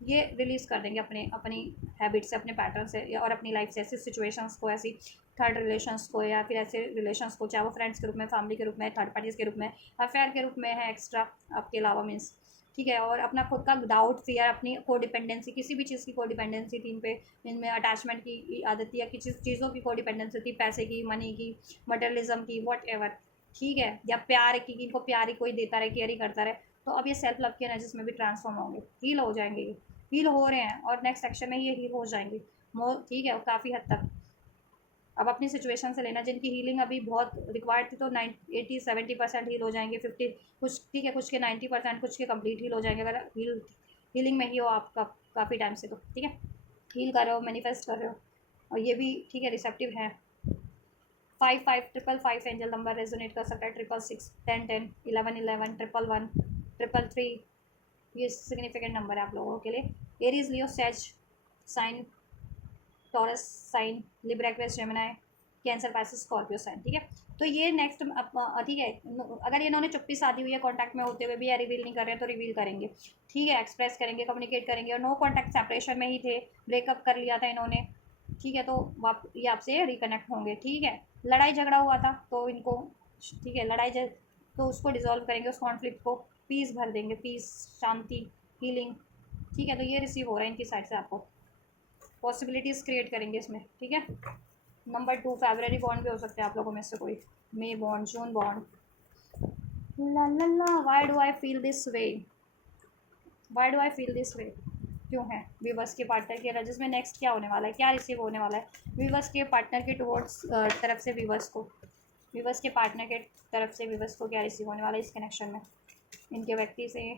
ये रिलीज कर देंगे अपने, अपनी हैबिट से, अपने पैटर्न से, और अपनी लाइफ से, ऐसी सिचुएशंस को, ऐसी थर्ड रिलेशंस को, या फिर ऐसे रिलेशंस को, चाहे वो फ्रेंड्स के रूप में, फैमिली के रूप में, थर्ड पार्टीज़ के रूप में, अफेयर के रूप में है, एक्स्ट्रा आपके अलावा मीन्स, ठीक है, और अपना खुद का डाउट, फियर, अपनी कोडिपेंडेंसी, किसी भी चीज़ की कोडिपेंडेंसी थी इन पे, इनमें अटैचमेंट की आदत थी, या किसी चीज़ों की कोडिपेंडेंसी थी, पैसे की, मनी की, मटेरियलिज्म की, वॉट एवर, ठीक है, या प्यार की, इनको प्यार ही कोई देता रहे, केयर ही करता रहे, तो अब ये सेल्फ लव के एनर्जीज में भी ट्रांसफॉर्म होंगे, हील हो जाएंगे, ये हील हो रहे हैं, और नेक्स्ट सेक्शन में ये हील हो जाएंगे मोर, ठीक है, काफ़ी हद तक। अब अपनी सिचुएशन से लेना, जिनकी हीलिंग अभी बहुत रिक्वायर्ड थी तो 80-70% हील हो जाएंगे, 50 कुछ, ठीक है, कुछ के 90%, कुछ के कंप्लीट हील हो जाएंगे, अगर हीलिंग में ही हो आपका काफ़ी टाइम से, तो ठीक है, हील कर रहे हो, मैनिफेस्ट कर रहे हो, और ये भी ठीक है, रिसेप्टिव है। 5555 एंजल नंबर रेजोनेट कर सकता है, 666, 1010, 1111, 1111, 333, ये सिग्निफिकेंट नंबर है आप लोगों के लिए। Aries, Leo, sage sign, Taurus sign, Libra, Aquarius, Gemini, Cancer, Pisces, Scorpio sign, ठीक है, तो ये नेक्स्ट, ठीक है, अगर इन्होंने चुप्पी साधी हुई है कॉन्टैक्ट में होते हुए भी, या रिवील नहीं कर रहे हैं तो रिवील करेंगे, ठीक है, एक्सप्रेस करेंगे, कम्युनिकेट करेंगे, और नो कॉन्टैक्ट सेपरेशन में ही थे, ब्रेकअप कर लिया था इन्होंने, ठीक है, तो ये आपसे रिकनेक्ट होंगे, ठीक है, लड़ाई झगड़ा हुआ था तो इनको, ठीक है, तो उसको डिजोल्व करेंगे, उस कॉन्फ्लिक्ट को, पीस भर देंगे, पीस, शांति, हीलिंग, ठीक है, तो ये रिसीव हो रहा है इनकी साइड से, आपको पॉसिबिलिटीज़ क्रिएट करेंगे इसमें, ठीक है। नंबर 2 फेब्रवरी बॉन्ड भी हो सकते हैं आप लोगों में से कोई, मे बॉन्ड, जून बॉन्ड, ला ला ला, why do I feel this way, why do I feel this way, क्यों है वीवर्स के पार्टनर के रजिस में नेक्स्ट क्या होने वाला है, क्या रिसीव होने वाला है वीवर्स के पार्टनर के टुवर्ड्स तरफ से, वीवर्स के पार्टनर के तरफ से वीवर्स को क्या रिसीव होने वाला है इस कनेक्शन में, इनके व्यक्ति से।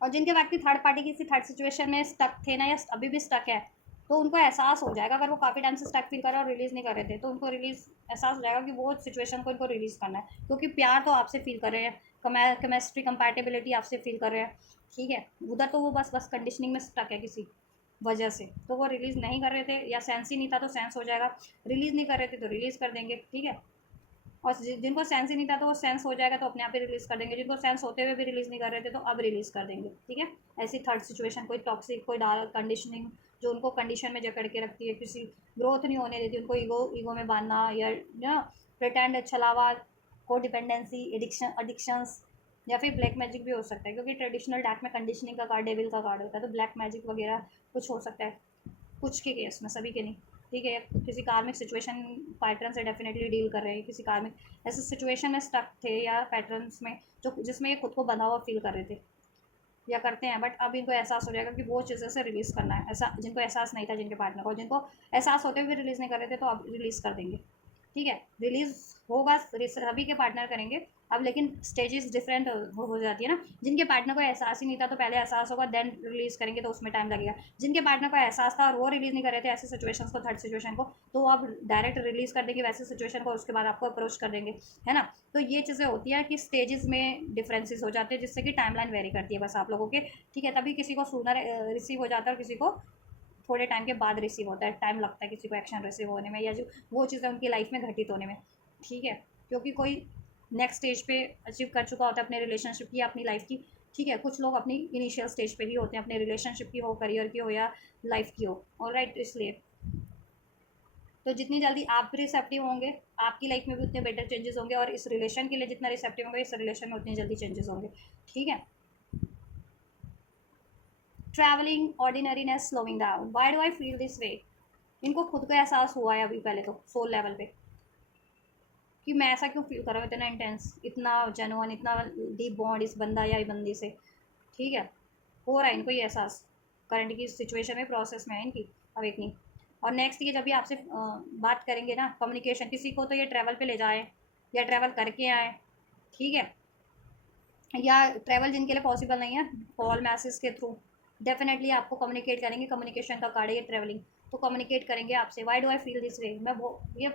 और जिनके व्यक्ति थर्ड पार्टी किसी थर्ड सिचुएशन में स्टक थे ना, या अभी भी स्टक है, तो उनको एहसास हो जाएगा, अगर वो काफ़ी टाइम से स्टक फील कर रहे हैं और रिलीज़ नहीं कर रहे थे, तो उनको रिलीज एहसास हो जाएगा कि वो सिचुएशन को इनको रिलीज़ करना है, क्योंकि प्यार तो आपसे फील कर रहे हैं, केमिस्ट्री, कंपैटिबिलिटी आपसे फील कर रहे हैं, ठीक है, उधर तो वो बस बस कंडीशनिंग में स्टक है किसी वजह से, तो वो रिलीज़ नहीं कर रहे थे, या सेंस ही नहीं था तो सेंस हो जाएगा, रिलीज़ नहीं कर रहे थे तो रिलीज़ कर देंगे, ठीक है, और जिनको सेंस ही नहीं था तो वो सेंस हो जाएगा तो अपने आप ही रिलीज़ कर देंगे, जिनको सेंस होते हुए भी रिलीज़ नहीं कर रहे थे तो अब रिलीज़ कर देंगे, ठीक है। ऐसी थर्ड सिचुएशन, कोई टॉक्सिक, कोई डार्क कंडीशनिंग जो उनको कंडीशन में जकड़ के रखती है, किसी ग्रोथ नहीं होने देती, उनको ईगो में बांधना, या प्रिटेंड, छलावा, को डिपेंडेंसी, एडिक्शंस, या फिर ब्लैक मैजिक भी हो सकता है, क्योंकि ट्रेडिशनल डार्क में कंडीशनिंग का कार्ड, डेविल का कार्ड होता है, तो ब्लैक मैजिक वगैरह कुछ हो सकता है, कुछ के केस में, सभी के नहीं, ठीक है, किसी कार्मिक सिचुएशन पैटर्न से डेफिनेटली डील कर रहे हैं, किसी कार्मिक ऐसे सिचुएशन में स्टक थे, या पैटर्न्स में जो जिसमें ये खुद को बंधा हुआ फील कर रहे थे, या करते हैं, बट अब इनको एहसास हो जाएगा कि वो चीज़ें से रिलीज़ करना है। ऐसा जिनको एहसास नहीं था, जिनके पार्टनर को, जिनको एहसास होते हुए रिलीज़ नहीं कर रहे थे, तो अब रिलीज़ कर देंगे। ठीक है, रिलीज़ होगा, सभी के पार्टनर करेंगे अब, लेकिन स्टेजेस डिफरेंट हो जाती है ना। जिनके पार्टनर को एहसास ही नहीं था, तो पहले एहसास होगा देन रिलीज़ करेंगे, तो उसमें टाइम लगेगा। जिनके पार्टनर को एहसास था और वो रिलीज़ नहीं कर रहे थे ऐसी सिचुएशंस को, थर्ड सिचुएशन को, तो अब डायरेक्ट रिलीज़ कर देंगे वैसे सिचुएशन को, उसके बाद आपको अप्रोच कर देंगे, है ना। तो ये चीज़ें होती है कि स्टेजेस में डिफरेंसेस हो जाते हैं, जिससे कि टाइमलाइन वेरी करती है बस आप लोगों के। ठीक है, तभी किसी को सूनर रिसीव हो जाता है और किसी को थोड़े टाइम के बाद रिसीव होता है, टाइम लगता है किसी को एक्शन रिसीव होने में, या जो वो चीज़ें उनकी लाइफ में घटित होने में। ठीक है, क्योंकि कोई नेक्स्ट स्टेज पे अचीव कर चुका होता है अपने रिलेशनशिप की या अपनी लाइफ की। ठीक है, कुछ लोग अपनी इनिशियल स्टेज पे ही होते हैं, अपने रिलेशनशिप की हो, करियर की हो, या लाइफ की हो। ऑलराइट, इसलिए तो जितनी जल्दी आप रिसेप्टिव होंगे, आपकी लाइफ में भी उतने बेटर चेंजेस होंगे, और इस रिलेशन के लिए जितना रिसेप्टिव होंगे, इस रिलेशन में उतनी जल्दी चेंजेस होंगे। ठीक है, travelling ordinariness slowing down, why do I feel this way. इनको खुद को एहसास हुआ है अभी पहले तो सोल लेवल पे, कि मैं ऐसा क्यों फील कर रहा हूँ, इतना इंटेंस, इतना जेनुअन, इतना डीप बॉन्ड इस बंदा या बंदी से। ठीक है, हो रहा है इनको ये एहसास, करंट की सिचुएशन में, प्रोसेस में है इनकी अवेकनिंग। और नेक्स्ट ये जब भी आपसे बात करेंगे ना, कम्युनिकेशन, किसी को तो ये ट्रैवल पे ले जाए या ट्रैवल करके आए। ठीक है, या ट्रैवल जिनके लिए पॉसिबल नहीं है, कॉल मैसेज के थ्रू डेफिनेटली आपको कम्युनिकेट करेंगे। कम्युनिकेशन का कार्ड है ये ट्रैवलिंग, तो कम्युनिकेट करेंगे आपसे, Y do I feel this वे, मैं वो ये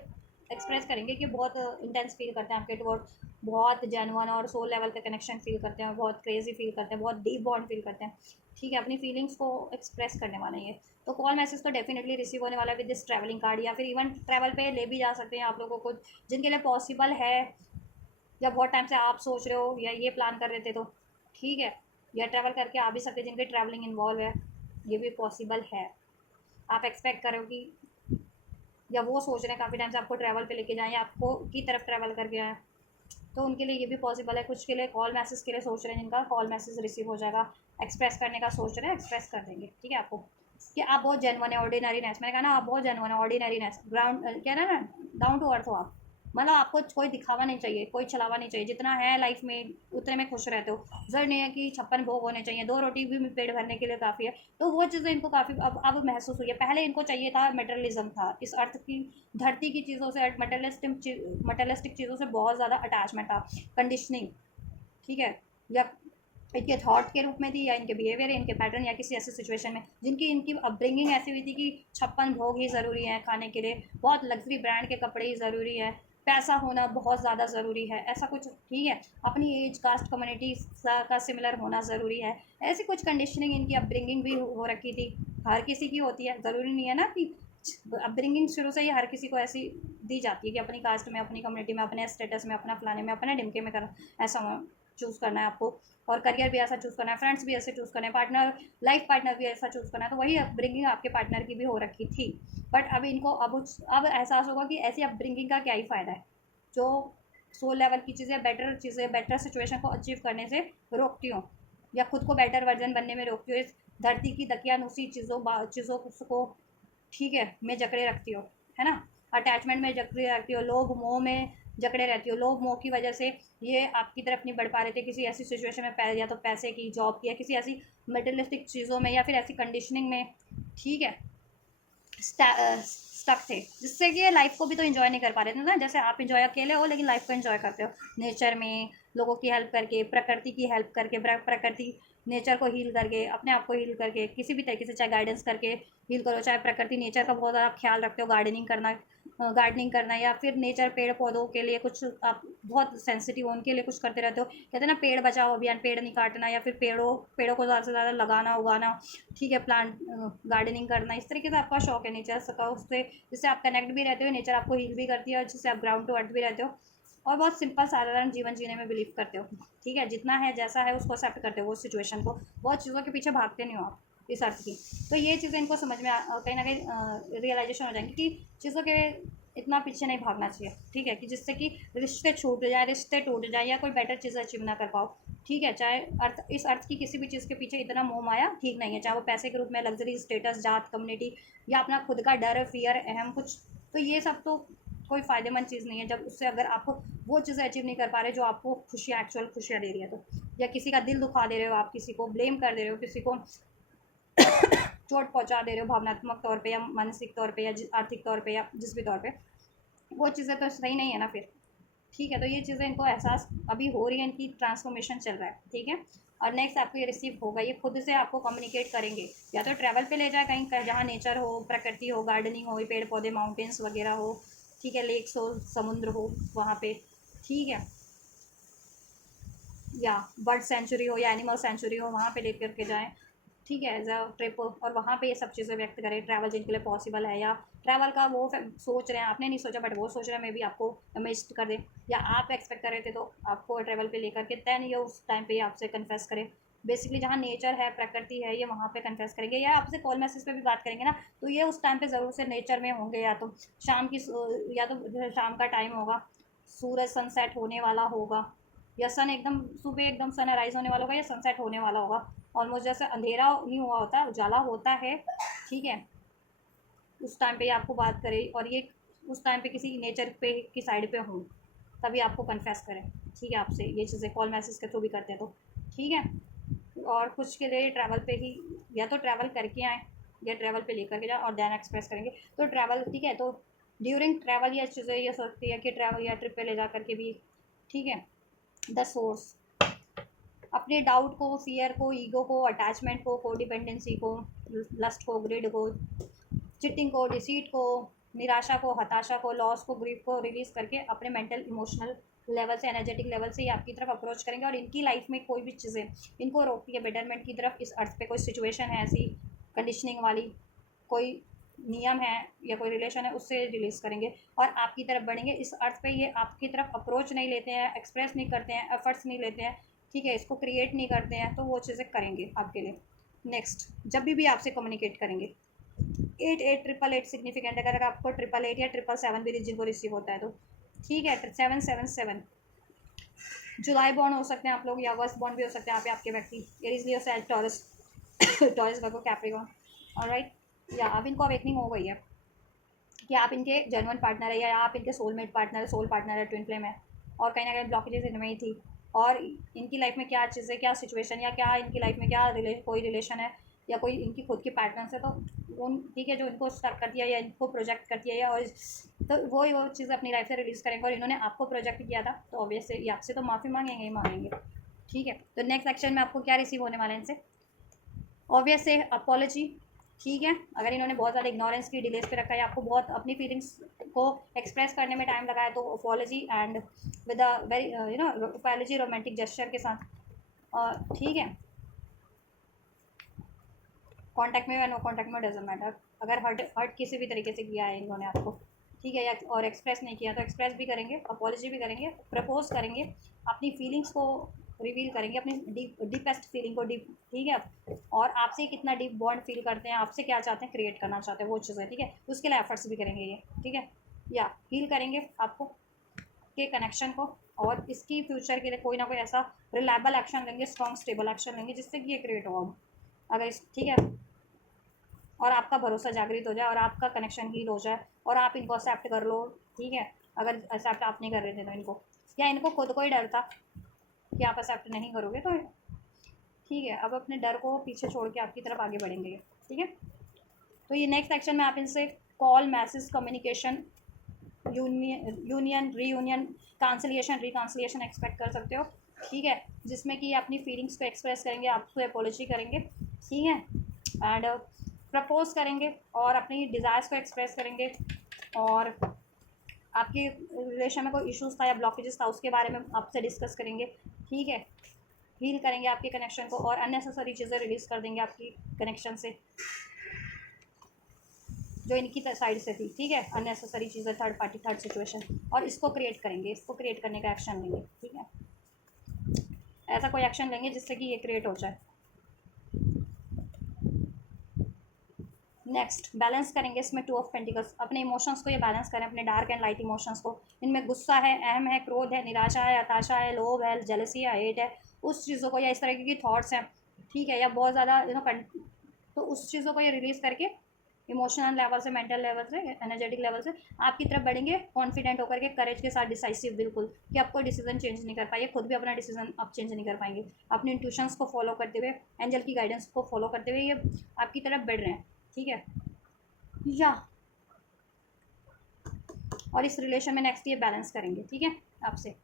एक्सप्रेस करेंगे कि बहुत इंटेंस फील करते हैं आपके टुवर्ड, बहुत जेनुअन और सोल लेवल का कनेक्शन फील करते हैं, बहुत क्रेजी फील करते हैं, बहुत डीप बॉन्ड फील करते हैं। ठीक है, अपनी फीलिंग्स को एक्सप्रेस करने वाला ये, तो कॉल मैसेज तो डेफिनेटली रिसीव होने वाला है विद दिस ट्रैवलिंग कार्ड, या फिर इवन ट्रैवल पे ले भी जा सकते हैं आप लोगों को, जिनके लिए पॉसिबल है, या बहुत टाइम से आप सोच रहे हो या ये प्लान कर रहे थे, तो ठीक है, या ट्रैवल करके आ भी सकते हैं जिनके ट्रैवलिंग इन्वॉल्व है, ये भी पॉसिबल है। आप एक्सपेक्ट करो कि, या वो सोच रहे हैं काफ़ी टाइम से आपको ट्रैवल पे लेके जाएं या आपको की तरफ ट्रैवल करके आए, तो उनके लिए ये भी पॉसिबल है। कुछ के लिए कॉल मैसेज के लिए सोच रहे हैं, जिनका कॉल मैसेज रिसीव हो जाएगा, एक्सप्रेस करने का सोच रहे हैं, एक्सप्रेस कर देंगे। ठीक है, आपको कि आप बहुत जेन्युइन है, ऑर्डिनरीनेस, मैंने कहा ना, आप बहुत जेन्युइन है, ऑर्डिनरीनेस, ग्राउंड क्या ना ना, डाउन टू अर्थ हो आप। मतलब आपको कोई दिखावा नहीं चाहिए, कोई छलावा नहीं चाहिए, जितना है लाइफ में उतने में खुश रहते हो। जरूर नहीं है कि 56 भोग होने चाहिए, 2 रोटी भी पेट भरने के लिए काफ़ी है। तो वो चीज़ें इनको काफ़ी अब महसूस हुई है। पहले इनको चाहिए था, मेटेरियलिज्म था, इस अर्थ की धरती की चीज़ों से, मटेरियलिस्टिक चीज़ों से बहुत ज़्यादा अटैचमेंट था, कंडीशनिंग। ठीक है, या इनके थॉट के रूप में थी, या इनके बिहेवियर, इनके पैटर्न, या किसी ऐसी सिचुएशन में जिनकी इनकी अपब्रिंगिंग ऐसी हुई थी कि 56 भोग ही ज़रूरी है खाने के लिए, बहुत लग्जरी ब्रांड के कपड़े ही ज़रूरी है, पैसा होना बहुत ज़्यादा ज़रूरी है, ऐसा कुछ। ठीक है, अपनी एज, कास्ट, कम्युनिटी का सिमिलर होना ज़रूरी है, ऐसी कुछ कंडीशनिंग इनकी अपब्रिंगिंग भी हो रखी थी। हर किसी की होती है, ज़रूरी नहीं है ना कि अपब्रिंगिंग शुरू से ही हर किसी को ऐसी दी जाती है कि अपनी कास्ट में, अपनी कम्युनिटी में, अपने स्टेटस में, अपना फलाने में, अपने डिमके में कर, ऐसा चूज़ करना है आपको। और करियर भी ऐसा चूज़ करना है, फ्रेंड्स भी ऐसे चूज़ करना है, पार्टनर, लाइफ पार्टनर भी ऐसा चूज़ करना है। तो वही अपब्रिंगिंग आपके पार्टनर की भी हो रखी थी, बट अब इनको अब एहसास होगा कि ऐसी अपब्रिंगिंग का क्या ही फ़ायदा है, जो सोल लेवल की चीज़ें, बेटर सिचुएशन को अचीव करने से रोकती हो, या खुद को बेटर वर्जन बनने में रोकती हो, इस धरती की दकियानुसी चीज़ों को, ठीक है, में जकड़े रखती हो, है ना। अटैचमेंट में जकड़े रखती हो, लोभ मोह में जकड़े रहती हो, लोभ मोह की वजह से ये आपकी तरफ नहीं बढ़ पा रहे थे, किसी ऐसी सिचुएशन में, या तो पैसे की, जॉब की, या किसी ऐसी मटेरियलिस्टिक चीज़ों में, या फिर ऐसी कंडीशनिंग में। ठीक है, स्टक थे, जिससे कि ये लाइफ को भी तो इन्जॉय नहीं कर पा रहे थे ना। जैसे आप इन्जॉय अकेले हो, लेकिन लाइफ को इन्जॉय करते हो नेचर में, लोगों की हेल्प करके, प्रकृति की हेल्प करके, प्रकृति नेचर को हील करके, अपने आप को हील करके, किसी भी तरीके से, चाहे गाइडेंस करके हील करो, चाहे प्रकृति नेचर का बहुत ज़्यादा ख्याल रखते हो, गार्डनिंग करना, या फिर नेचर पेड़ पौधों के लिए कुछ आप बहुत सेंसिटिव हो, उनके लिए कुछ करते रहते हो। कहते हैं ना, पेड़ बचाओ अभियान, पेड़ नहीं काटना, या फिर पेड़ों को ज़्यादा से ज़्यादा लगाना, उगाना। ठीक है, प्लांट गार्डनिंग करना, इस तरीके से आपका शौक है नेचर का, उससे जिससे आप कनेक्ट भी रहते हो, नेचर आपको हील भी करती है, और जिससे आप ग्राउंड टू अर्थ भी रहते हो, और बहुत सिंपल साधारण जीवन जीने में बिलीव करते हो। ठीक है, जितना है जैसा है उसको एक्सेप्ट करते हो, वो सिचुएशन को, बहुत चीज़ों के पीछे भागते नहीं हो आप इस अर्थ की। तो ये चीज़ें इनको समझ में कहीं ना कहीं रियलाइजेशन हो जाएंगी कि चीज़ों के इतना पीछे नहीं भागना चाहिए। ठीक है, कि जिससे कि रिश्ते छूट जाए, रिश्ते टूट जाए, या कोई बेटर चीज़ अचीव ना कर पाओ। ठीक है, चाहे इस अर्थ की किसी भी चीज़ के पीछे इतना मोह माया ठीक नहीं है, चाहे वो पैसे के रूप में, लग्जरी, स्टेटस, जात, कम्युनिटी, या अपना खुद का डर, फियर, अहम कुछ। तो ये सब तो कोई फ़ायदेमंद चीज़ नहीं है जब उससे अगर आप वो चीज़ें अचीव नहीं कर पा रहे जो आपको खुशियाँ, एक्चुअल खुशियाँ दे रही है तो, या किसी का दिल दुखा दे रहे हो आप, किसी को ब्लेम कर दे रहे हो, किसी को चोट पहुंचा दे रहे हो भावनात्मक तौर पे या मानसिक तौर पे या आर्थिक तौर पे या जिस भी तौर पे, वो चीज़ें तो सही नहीं है ना फिर। ठीक है, तो ये चीज़ें इनको एहसास अभी हो रही है, इनकी ट्रांसफॉर्मेशन चल रहा है। ठीक है, और नेक्स्ट आपको ये रिसीव होगा, ये खुद से आपको कम्युनिकेट करेंगे, या तो ट्रैवल पे ले जाए कहीं जहाँ नेचर हो, प्रकृति हो, गार्डनिंग हो, पेड़ पौधे, माउंटेन्स वगैरह हो, ठीक है, लेक्स हो, समुद्र हो वहाँ पे, ठीक है, या बर्ड सेंचुरी हो या एनिमल सेंचुरी हो, वहाँ पे लेकर के जाएं, ठीक है, एज अ ट्रिप, और वहाँ पे ये सब चीज़ें व्यक्त करें। ट्रैवल जिनके लिए पॉसिबल है या ट्रैवल का वो सोच रहे हैं, आपने नहीं सोचा बट वो सोच रहे हैं, मे बी आपको अमेज कर दे, या आप एक्सपेक्ट कर रहे थे तो आपको ट्रैवल पे लेकर के दैन ये उस टाइम पे आपसे कन्फेस करें। बेसिकली जहाँ नेचर है, प्रकृति है, ये वहाँ पे कन्फेस करेंगे, या आपसे कॉल मैसेज पे भी बात करेंगे ना, तो ये उस टाइम पे ज़रूर से नेचर में होंगे, या तो शाम की, या तो शाम का टाइम होगा, सूरज सनसेट होने वाला होगा, या सन एकदम सुबह एकदम सनराइज होने वाला होगा, या सनसेट होने वाला होगा, ऑलमोस्ट जैसे अंधेरा नहीं हुआ होता, उजाला होता है, ठीक है, उस टाइम पे आपको बात करें, और ये उस टाइम पे किसी नेचर पे की साइड पे हूँ, तभी आपको कन्फेस करें। ठीक है, आपसे ये चीज़ें कॉल मैसेज के थ्रू भी करते हैं तो ठीक है। और कुछ के लिए ट्रैवल पे ही, या तो ट्रैवल करके आएँ या ट्रैवल पे लेकर के जाएँ और दैन एक्सप्रेस करेंगे, तो ट्रैवल, ठीक है, तो ड्यूरिंग ट्रैवल ये चीज़ें ये सोचती है कि ट्रैवल या ट्रिप पे ले जा करके भी, ठीक है, द सोर्स अपने डाउट को, फियर को, ईगो को, अटैचमेंट को, कोडिपेंडेंसी को, लस्ट को, ग्रिड को, चिटिंग को, डिसीट को, निराशा को, हताशा को, लॉस को, ग्रीफ को रिलीज करके अपने मेंटल इमोशनल लेवल से, एनर्जेटिक लेवल से ये आपकी तरफ अप्रोच करेंगे, और इनकी लाइफ में कोई भी चीज़ें इनको रोकती है बेटरमेंट की तरफ, इस अर्थ पे कोई सिचुएशन है ऐसी कंडीशनिंग वाली, कोई नियम है या कोई रिलेशन है, उससे रिलीज़ करेंगे और आपकी तरफ बढ़ेंगे। इस अर्थ पे ये आपकी तरफ अप्रोच नहीं लेते हैं, एक्सप्रेस नहीं करते हैं, एफर्ट्स नहीं लेते हैं, ठीक है, इसको क्रिएट नहीं करते हैं, तो वो चीज़ें करेंगे आपके लिए। नेक्स्ट, जब भी आपसे कम्युनिकेट करेंगे, 8888 सिग्निफिकेंट, अगर आपको 888 या 777 भी जिनको रिसीव होता है तो ठीक है, 777 जुलाई बॉन्ड हो सकते हैं आप लोग, या अगस्त बॉन्ड भी हो सकते हैं, यहाँ पे आपके व्यक्ति Aries Leo says taurus Taurus Virgo Capricorn, alright, या अब इनको अवेकनिंग हो गई है कि आप इनके जेन्युइन पार्टनर है, या आप इनके सोलमेट पार्टनर है, सोल पार्टनर है, ट्विन फ्लेम है, और कहीं ना कहीं ब्लॉकेजेस इनमें ही थी, और इनकी लाइफ में क्या चीज़ें, क्या सिचुएशन, या क्या इनकी लाइफ में क्या कोई रिलेशन है, या कोई इनकी खुद की पैटर्न्स है, तो उन, ठीक है, जो इनको स्टक कर दिया या इनको प्रोजेक्ट कर दिया, या और तो वो चीज़ अपनी लाइफ से रिलीज़ करेंगे, और इन्होंने आपको प्रोजेक्ट किया था तो ऑब्वियसली ये आपसे तो माफ़ी मांगेंगे ही मांगेंगे। ठीक है, तो नेक्स्ट सेक्शन में आपको क्या रिसीव होने वाला है इनसे, ऑब्वियस से अपॉलॉजी, ठीक है, अगर इन्होंने बहुत ज़्यादा इग्नोरेंस की, डिलेस पे रखा है, आपको बहुत अपनी फीलिंग्स को एक्सप्रेस करने में टाइम लगाया, तो apology and with a very apology romantic gesture के साथ, ठीक है, कांटेक्ट में या नो कांटेक्ट में डजंट मैटर, अगर हर्ट हर्ट किसी भी तरीके से किया है इन्होंने आपको, ठीक है, या और एक्सप्रेस नहीं किया तो एक्सप्रेस भी करेंगे, अपॉलॉजी भी करेंगे, प्रपोज करेंगे, अपनी फीलिंग्स को रिवील करेंगे, अपनी डीपेस्ट फीलिंग को, डीप, ठीक है, और आपसे कितना डीप बॉन्ड फील करते हैं, आपसे क्या चाहते हैं, क्रिएट करना चाहते हैं वो चीज़ें, ठीक है, उसके लिए एफर्ट्स भी करेंगे ये, ठीक है, या हील करेंगे आपको के कनेक्शन को, और इसकी फ्यूचर के लिए कोई ना कोई ऐसा रिलायबल एक्शन लेंगे, स्ट्रॉन्ग स्टेबल एक्शन लेंगे जिससे कि ये क्रिएट हो, अगर इस, ठीक है, और आपका भरोसा जागृत हो जाए, और आपका कनेक्शन हील हो जाए, और आप इनको एक्सेप्ट कर लो, ठीक है, अगर एक्सेप्ट आप नहीं कर रहे थे तो इनको, या इनको खुद को ही डर था कि आप एक्सेप्ट नहीं करोगे, तो ठीक है, अब अपने डर को पीछे छोड़ के आपकी तरफ आगे बढ़ेंगे, ठीक है, तो ये नेक्स्ट सेक्शन में आप इनसे call, message, communication, union, reunion, conciliation, reconciliation expect कर सकते हो, ठीक है, जिसमें कि अपनी फीलिंग्स को एक्सप्रेस करेंगे, आपको अपोलॉजी करेंगे, ठीक है, एंड प्रपोज करेंगे, और अपनी डिज़ायर्स को एक्सप्रेस करेंगे, और आपके रिलेशन में कोई इश्यूज था या ब्लॉकेजेस था उसके बारे में आपसे डिस्कस करेंगे, ठीक है, हील करेंगे आपके कनेक्शन को, और अननेसेसरी चीज़ें रिलीज़ कर देंगे आपकी कनेक्शन से जो इनकी साइड से थी, ठीक है, अननेसेसरी चीज़ें, थर्ड पार्टी, थर्ड सिचुएशन, और इसको क्रिएट करेंगे, इसको क्रिएट करने का एक्शन लेंगे, ठीक है, ऐसा कोई एक्शन लेंगे जिससे कि ये क्रिएट हो जाए। नेक्स्ट, बैलेंस करेंगे इसमें 2 ऑफ पेंटिकल्स, अपने इमोशंस को ये बैलेंस करें, अपने डार्क एंड लाइट इमोशंस को, इनमें गुस्सा है, अहम है, क्रोध है, निराशा है, हताशा है, लोभ है, जेलसी है, हेट है, उस चीज़ों को, या इस तरह की थॉट्स हैं, ठीक है, या बहुत ज़्यादा तो उस चीज़ों को ये रिलीज़ करके इमोशनल लेवल से, मेंटल लेवल से, एनर्जेटिक लेवल से आपकी तरफ बढ़ेंगे कॉन्फिडेंट होकर के, करेज के साथ, डिसाइसिव बिल्कुल, कि आप कोई डिसीजन चेंज नहीं कर पाएंगे, खुद भी अपना डिसीजन आप चेंज नहीं कर पाएंगे। अपने इंट्यूशंस को फॉलो करते हुए, एंजल की गाइडेंस को फॉलो करते हुए ये आपकी तरफ बढ़ रहे हैं, ठीक है। या और इस रिलेशन में नेक्स्ट ये बैलेंस करेंगे, ठीक है आपसे।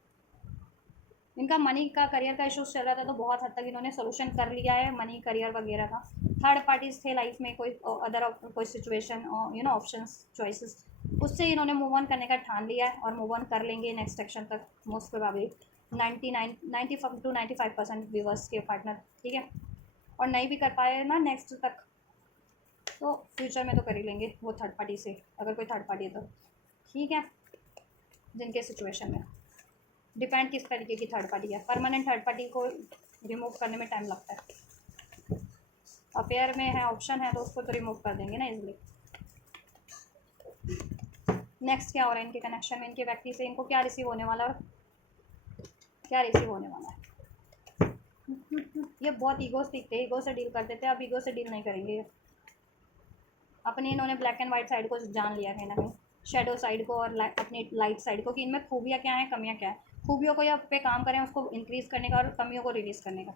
इनका मनी का, करियर का इशूज चल रहा था, तो बहुत हद तक इन्होंने सोल्यूशन कर लिया है मनी, करियर वगैरह का। थर्ड पार्टीज थे लाइफ में, कोई अदर कोई सिचुएशन, ऑप्शंस, चॉइसेस, उससे इन्होंने मूव ऑन करने का ठान लिया है और मूव ऑन कर लेंगे नेक्स्ट एक्शन तक, मोस्ट प्रोबेबली 90 टू 95% व्यूवर्स के पार्टनर, ठीक है। और नहीं भी कर पाए ना नेक्स्ट तक, तो फ्यूचर में तो कर ही लेंगे वो थर्ड पार्टी से, अगर कोई थर्ड पार्टी है तो, ठीक है। जिनके सिचुएशन में डिपेंड किस तरीके की थर्ड पार्टी है। परमानेंट थर्ड पार्टी को रिमूव करने में टाइम लगता है। अफेयर में है, ऑप्शन है, तो उसको तो रिमूव कर देंगे ना इजीली। नेक्स्ट क्या हो रहा है इनके कनेक्शन में, इनके व्यक्ति से इनको क्या रिसीव होने वाला है, क्या रिसीव होने वाला है। ये बहुत ईगोस्टिक थे, ईगो से डील करते थे, अब ईगो से डील नहीं करेंगे। अपनी इन्होंने ब्लैक एंड वाइट साइड को जान लिया है ना कहीं, शेडो साइड को और अपनी लाइट साइड को, कि इनमें खूबियाँ क्या हैं, कमियाँ क्या है। खूबियों को या पे काम करें उसको इंक्रीज़ करने का, और कमियों को रिलीज़ करने का,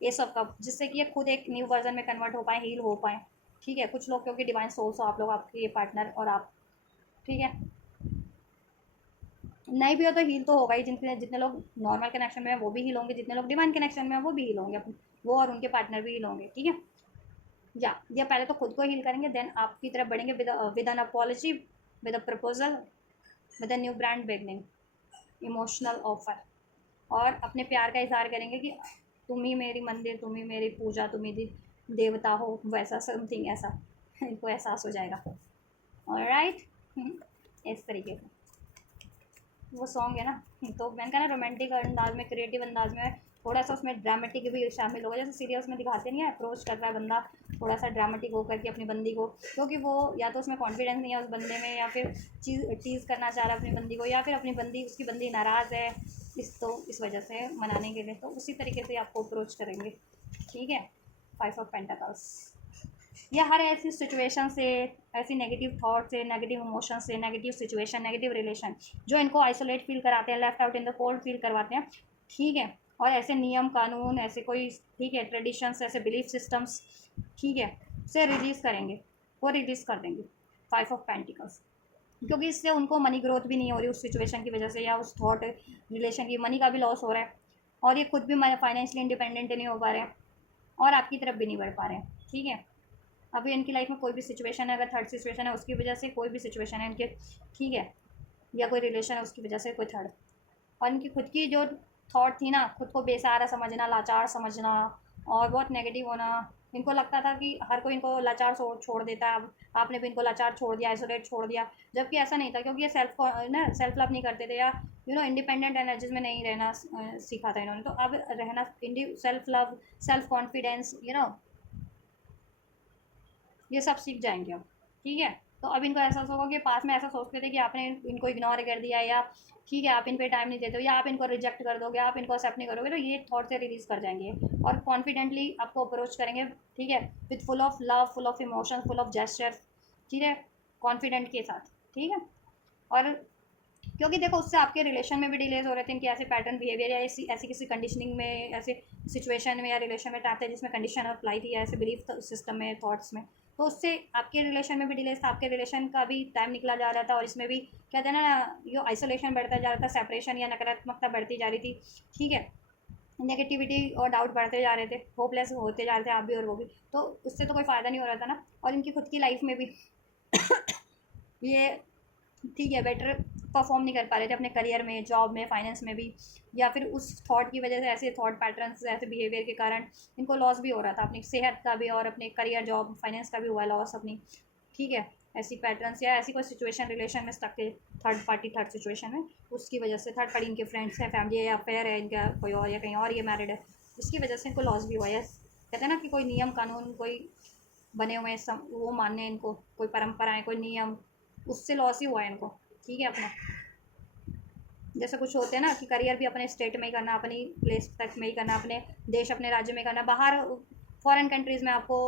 ये सब का, जिससे कि ये खुद एक न्यू वर्जन में कन्वर्ट हो पाए, हील हो पाए, ठीक है। कुछ लोग क्योंकि डिवाइन सोल्स हो आप लोग, आपके ये पार्टनर और आप, ठीक है। नहीं भी हो तो हील तो होगा ही, जितने जितने लोग नॉर्मल कनेक्शन में है वो भी हील होंगे, जितने लोग डिवाइन कनेक्शन में है वो भी हील होंगे, वो और उनके पार्टनर भी हील होंगे, ठीक है। या ये पहले तो खुद को हील करेंगे, देन आपकी तरफ बढ़ेंगे with an apology, with a proposal, with a new brand beginning, emotional offer, और अपने प्यार का इजहार करेंगे कि तुम ही मेरी मंदिर, तुम ही मेरी पूजा, तुम ही देवता हो, वैसा समथिंग ऐसा इनको एहसास हो जाएगा। ऑलराइट, इस तरीके से वो सॉन्ग है ना, तो मैंने कहा ना रोमांटिक अंदाज में, क्रिएटिव अंदाज में, थोड़ा सा उसमें ड्रामेटिक भी शामिल होगा, जैसे सीरियल्स में दिखाते नहीं है, अप्रोच कर रहा है बंदा थोड़ा सा ड्रामेटिक होकर के अपनी बंदी को, क्योंकि वो या तो उसमें कॉन्फिडेंस नहीं है उस बंदे में, या फिर टीज़ करना चाह रहा है अपनी बंदी को, या फिर अपनी बंदी, उसकी बंदी नाराज़ है इस वजह से मनाने के लिए, तो उसी तरीके से आपको अप्रोच करेंगे, ठीक है। 5 ऑफ पेंटाकल्स, या हर ऐसी सिचुएशन से, ऐसी नेगेटिव थॉट से, नेगेटिव इमोशन से, नेगेटिव सिचुएशन, नेगेटिव रिलेशन जो इनको आइसोलेट फील कराते हैं, left out in the cold feel करवाते हैं, ठीक है। और ऐसे नियम कानून, ऐसे कोई, ठीक है, ट्रेडिशंस, ऐसे बिलीफ सिस्टम्स, ठीक है, से रिलीज़ करेंगे, वो रिलीज़ कर देंगे 5 ऑफ पेंटिकल्स, क्योंकि इससे उनको मनी ग्रोथ भी नहीं हो रही उस सिचुएशन की वजह से, या उस थॉट रिलेशन की मनी का भी लॉस हो रहा है, और ये खुद भी फाइनेंशियली इंडिपेंडेंट नहीं हो पा रहे हैं, और आपकी तरफ भी नहीं बढ़ पा रहे हैं, ठीक है। अभी इनकी लाइफ में कोई भी सिचुएशन है, अगर थर्ड सिचुएशन है उसकी वजह से, कोई भी सिचुएशन है इनके, ठीक है, या कोई रिलेशन है उसकी वजह से, कोई थर्ड, और इनकी खुद की जो थॉट थी ना, खुद को बेसहारा समझना, लाचार समझना, और बहुत नेगेटिव होना, इनको लगता था कि हर कोई इनको लाचार छोड़ देता है, अब आपने भी इनको लाचार छोड़ दिया, आइसोलेट छोड़ दिया, जबकि ऐसा नहीं था, क्योंकि ये सेल्फ को ना सेल्फ लव नहीं करते थे, या इंडिपेंडेंट एनर्जीज में नहीं रहना सीखा था इन्होंने, तो अब रहना सेल्फ लव, सेल्फ कॉन्फिडेंस, ये सब सीख जाएंगे अब, ठीक है। तो अब इनको एहसास होगा कि पास में ऐसा सोचते थे कि आपने इनको इग्नोर कर दिया, या ठीक है आप इन पे टाइम नहीं देते हो, या आप इनको रिजेक्ट कर दोगे, आप इनको एक्सेप्ट नहीं करोगे, तो ये थॉट से रिलीज़ कर जाएंगे और कॉन्फिडेंटली आपको अप्रोच करेंगे, ठीक है, with full of love, full of emotion, full of gesture, ठीक है, कॉन्फिडेंट के साथ, ठीक है। और क्योंकि देखो उससे आपके रिलेशन में भी डिलेज हो रहे थे, इनके ऐसे पैटर्न बिहेवियर, या ऐसी ऐसी किसी कंडीशनिंग में, ऐसे सिचुएशन में या रिलेशन में टाइप थे जिसमें कंडीशन अप्लाई थी, या ऐसे बिलीफ सिस्टम में, थॉट्स में, तो उससे आपके रिलेशन में भी डिलेज था, आपके रिलेशन का भी टाइम निकला जा रहा था, और इसमें भी कहते हैं ना, ये आइसोलेशन बढ़ता जा रहा था, सेपरेशन या नकारात्मकता बढ़ती जा रही थी, ठीक है, नेगेटिविटी और डाउट बढ़ते जा रहे थे, होपलेस होते जा रहे थे आप भी और वो भी, तो उससे तो कोई फ़ायदा नहीं हो रहा था ना। और इनकी खुद की लाइफ में भी ये, ठीक है, बेटर परफॉर्म नहीं कर पा रहे थे अपने करियर में, जॉब में, फाइनेंस में भी, या फिर उस थॉट की वजह से, ऐसे थॉट पैटर्न्स, ऐसे बिहेवियर के कारण इनको लॉस भी हो रहा था, अपनी सेहत का भी और अपने करियर, जॉब, फाइनेंस का भी हुआ लॉस अपनी, ठीक है। ऐसी पैटर्न्स या ऐसी कोई सिचुएशन, रिलेशन में स्टक है, थर्ड पार्टी, थर्ड सिचुएशन है, उसकी वजह से, थर्ड पार्टी इनके फ्रेंड्स हैं, फैमिली है, या अफेयर है इनका कोई और, या कहीं और ये मैरिड है, उसकी वजह से इनको लॉस भी हुआ है। कहते हैं ना कि कोई नियम कानून कोई बने हुए हैं, वो मानने इनको, कोई परंपराएं, कोई नियम, उससे लॉस ही हुआ है इनको, ठीक है। अपना जैसे कुछ होते हैं ना कि करियर भी अपने स्टेट में ही करना, अपनी प्लेस तक में ही करना, अपने देश, अपने राज्य में करना, बाहर फॉरेन कंट्रीज़ में आपको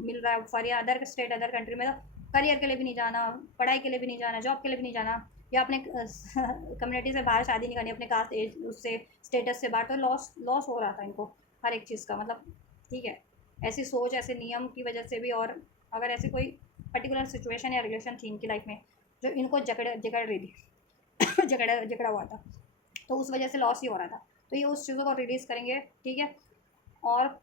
मिल रहा है ऑफर, या अदर स्टेट, अदर कंट्री में, तो करियर के लिए भी नहीं जाना, पढ़ाई के लिए भी नहीं जाना, जॉब के लिए भी नहीं जाना, या अपने कम्युनिटी से बाहर शादी नहीं करनी, अपने कास्ट एज उससे स्टेटस से बाहर, तो लॉस लॉस हो रहा था इनको हर एक चीज़ का, मतलब ठीक है। ऐसी सोच, ऐसे नियम की वजह से भी, और अगर ऐसी कोई पर्टिकुलर सिचुएशन या रिलेशन थी इनकी लाइफ में जो इनको जकड़ जकड़ रही थी जकड़ा जकड़ा हुआ था, तो उस वजह से लॉस ही हो रहा था। तो ये उस चीज़ों को रिलीज़ करेंगे, ठीक है, और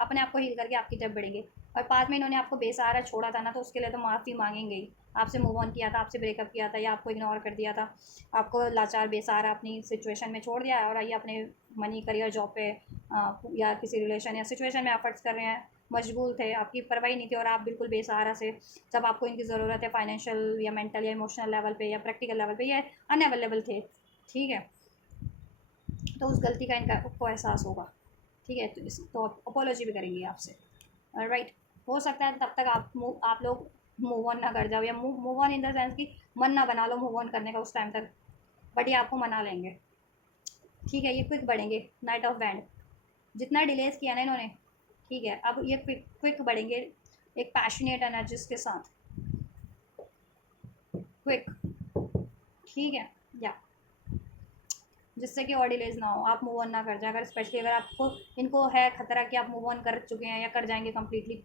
अपने आप को हील करके आपकी तरफ बढ़ेंगे। और बाद में इन्होंने आपको बेसहारा छोड़ा था ना, तो उसके लिए तो माफ़ी मांगेंगे ही। आपसे मूव ऑन किया था, आपसे ब्रेकअप किया था, या आपको इग्नोर कर दिया था, आपको लाचार बेसहारा अपनी सिचुएशन में छोड़ दिया है, और आइए अपने मनी, करियर, जॉब पे या किसी रिलेशन या सिचुएशन में एफर्ट्स कर रहे हैं, मशगूल थे, आपकी परवाही नहीं थी, और आप बिल्कुल बेसहारा से, जब आपको इनकी ज़रूरत है फाइनेंशियल या मेंटल या इमोशनल लेवल पे या प्रैक्टिकल लेवल पे, ये अनअवेलेबल थे, ठीक है। तो उस गलती का इनका को एहसास होगा, ठीक है, तो अपोलॉजी भी करेंगी आपसे, राइट। हो सकता है तब तक आप लोग मूव ऑन ना कर जाओ, या move on in the sense कि मन ना बना लो मूव ऑन करने का उस टाइम तक, बट ये आपको मना लेंगे, ठीक है। ये क्विक बढ़ेंगे, नाइट ऑफ बैंड, जितना डिलेज किया ना इन्होंने, ठीक है, अब ये क्विक क्विक बढ़ेंगे एक पैशनेट एनर्जीज के साथ, क्विक, ठीक है, या जिससे कि और डिलेज ना हो, आप मूव ऑन ना कर जाए, अगर स्पेशली अगर आपको इनको है खतरा कि आप मूव ऑन कर चुके हैं या कर जाएंगे कम्प्लीटली,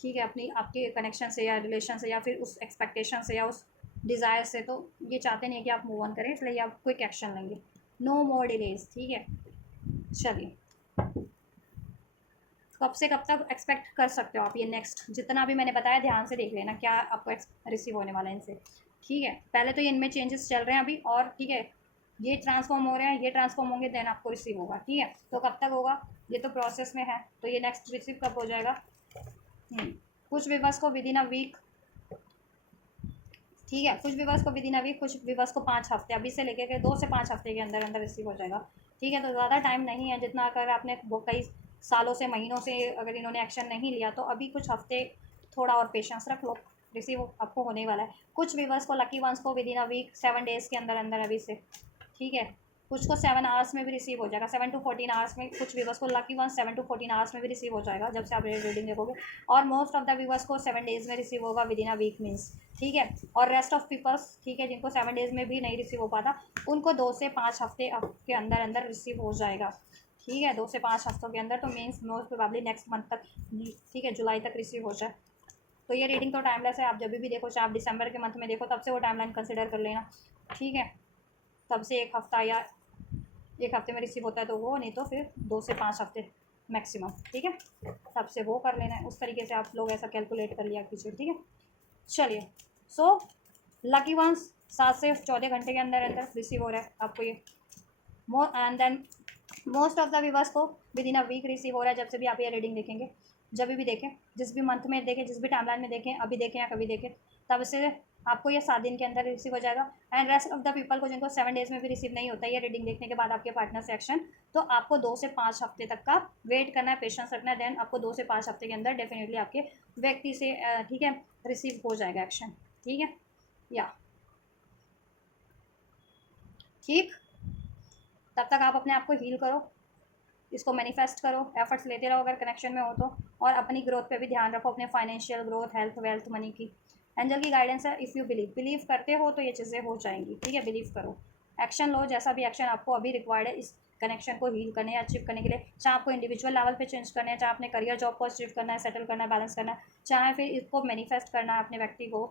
ठीक है, अपनी आपके कनेक्शन से या रिलेशन से या फिर उस एक्सपेक्टेशन से या उस डिज़ायर से, तो ये चाहते नहीं कि आप मूव ऑन करें, इसलिए आप क्विक एक्शन लेंगे, नो मोर डिलेज, ठीक है। चलिए, कब से कब तक एक्सपेक्ट कर सकते हो आप ये नेक्स्ट, जितना भी मैंने बताया ध्यान से देख लेना क्या आपको रिसीव होने वाला है इनसे, ठीक है। पहले तो ये इनमें चेंजेस चल रहे हैं अभी, और ठीक है, ये ट्रांसफॉर्म हो रहे हैं, ये ट्रांसफॉर्म होंगे, देन आपको रिसीव होगा, ठीक है। तो कब तक होगा, ये तो प्रोसेस में है, तो ये नेक्स्ट रिसीव कब हो जाएगा। कुछ विवर्स को विद इन अ वीक, ठीक है, कुछ विवर्स को विद इन अ वीक, कुछ विवर्स को 5 हफ्ते, अभी से लेकर के 2 से 5 हफ्ते के अंदर अंदर रिसीव हो जाएगा, ठीक है। तो ज़्यादा टाइम नहीं है, जितना अगर आपने वो कई सालों से, महीनों से अगर इन्होंने एक्शन नहीं लिया, तो अभी कुछ हफ्ते थोड़ा और पेशेंस रख लो, रिसीव आपको होने वाला है। कुछ विवर्स को, लकी वंस को within a week, 7 days के अंदर अंदर अभी से, ठीक है। कुछ को 7 आवर्स में भी रिसीव हो जाएगा, 7 to 14 आवर्स में, कुछ व्यूवर्स को लकी वन 7 to 14 आवर्स में भी रिसीव हो जाएगा जब से आप रीडिंग देखोगे, और मोस्ट ऑफ द व्यूवर्स को 7 डेज़ में रिसीव होगा within a week means, ठीक है। और रेस्ट ऑफ पीपल्स, ठीक है, जिनको 7 डेज़ में भी नहीं रिसीव हो पाता, उनको 2 से 5 हफ्ते के अंदर अंदर रिसीव हो जाएगा, ठीक है, 2 से 5 हफ्तों के अंदर, तो means most probably next month तक, ठीक है, जुलाई तक रिसीव हो जाए। तो ये रीडिंग तो टाइमलेस है, आप जब भी देखो, चाहे आप दिसंबर के मंथ में देखो, तब से वो टाइमलाइन कंसिडर कर लेना, ठीक है। तब से 1 हफ्ता या 1 हफ्ते में रिसीव होता है तो वो, नहीं तो फिर 2 से 5 हफ्ते मैक्सिमम, ठीक है। तब से वो कर लेना है, उस तरीके से आप लोग ऐसा कैलकुलेट कर लिया कीजिए, ठीक है। चलिए, सो लकी वंस 7 से 14 घंटे के अंदर अंदर रिसीव हो रहा है आपको ये, and then most of the viewers को within a week receive हो रहा है, जब से भी आप ये रीडिंग देखेंगे, जब भी देखें, जिस भी मंथ में देखें, जिस भी टाइमलाइन में देखें, अभी देखें या कभी देखें, तब से आपको ये 7 दिन के अंदर रिसीव हो जाएगा। And rest of the people को, जिनको 7 डेज़ में भी रिसीव नहीं होता है ये रीडिंग देखने के बाद आपके पार्टनर से एक्शन, तो आपको 2 से 5 हफ्ते तक का वेट करना है, पेशेंस रखना है, देन आपको 2 से 5 हफ्ते के अंदर डेफिनेटली आपके व्यक्ति से ठीक है, रिसीव हो जाएगा एक्शन, ठीक है, या ठीक। तब तक आप अपने आप को हील करो, इसको मैनिफेस्ट करो, एफर्ट्स लेते रहो अगर कनेक्शन में हो तो, और अपनी ग्रोथ पे भी ध्यान रखो, अपने financial growth, health, wealth, money की। एंजल की गाइडेंस है, इफ़ यू बिलीव करते हो तो ये चीज़ें हो जाएंगी, ठीक है। बिलीव करो, एक्शन लो, जैसा भी एक्शन आपको अभी रिक्वायर्ड है इस कनेक्शन को हील करने या अचीव करने के लिए, चाहे आपको इंडिविजुअल लेवल पे चेंज करना है, चाहे अपने करियर जॉब को अचीव करना है, सेटल करना है, बैलेंस करना है, चाहे फिर इसको मैनिफेस्ट करना है अपने व्यक्ति को,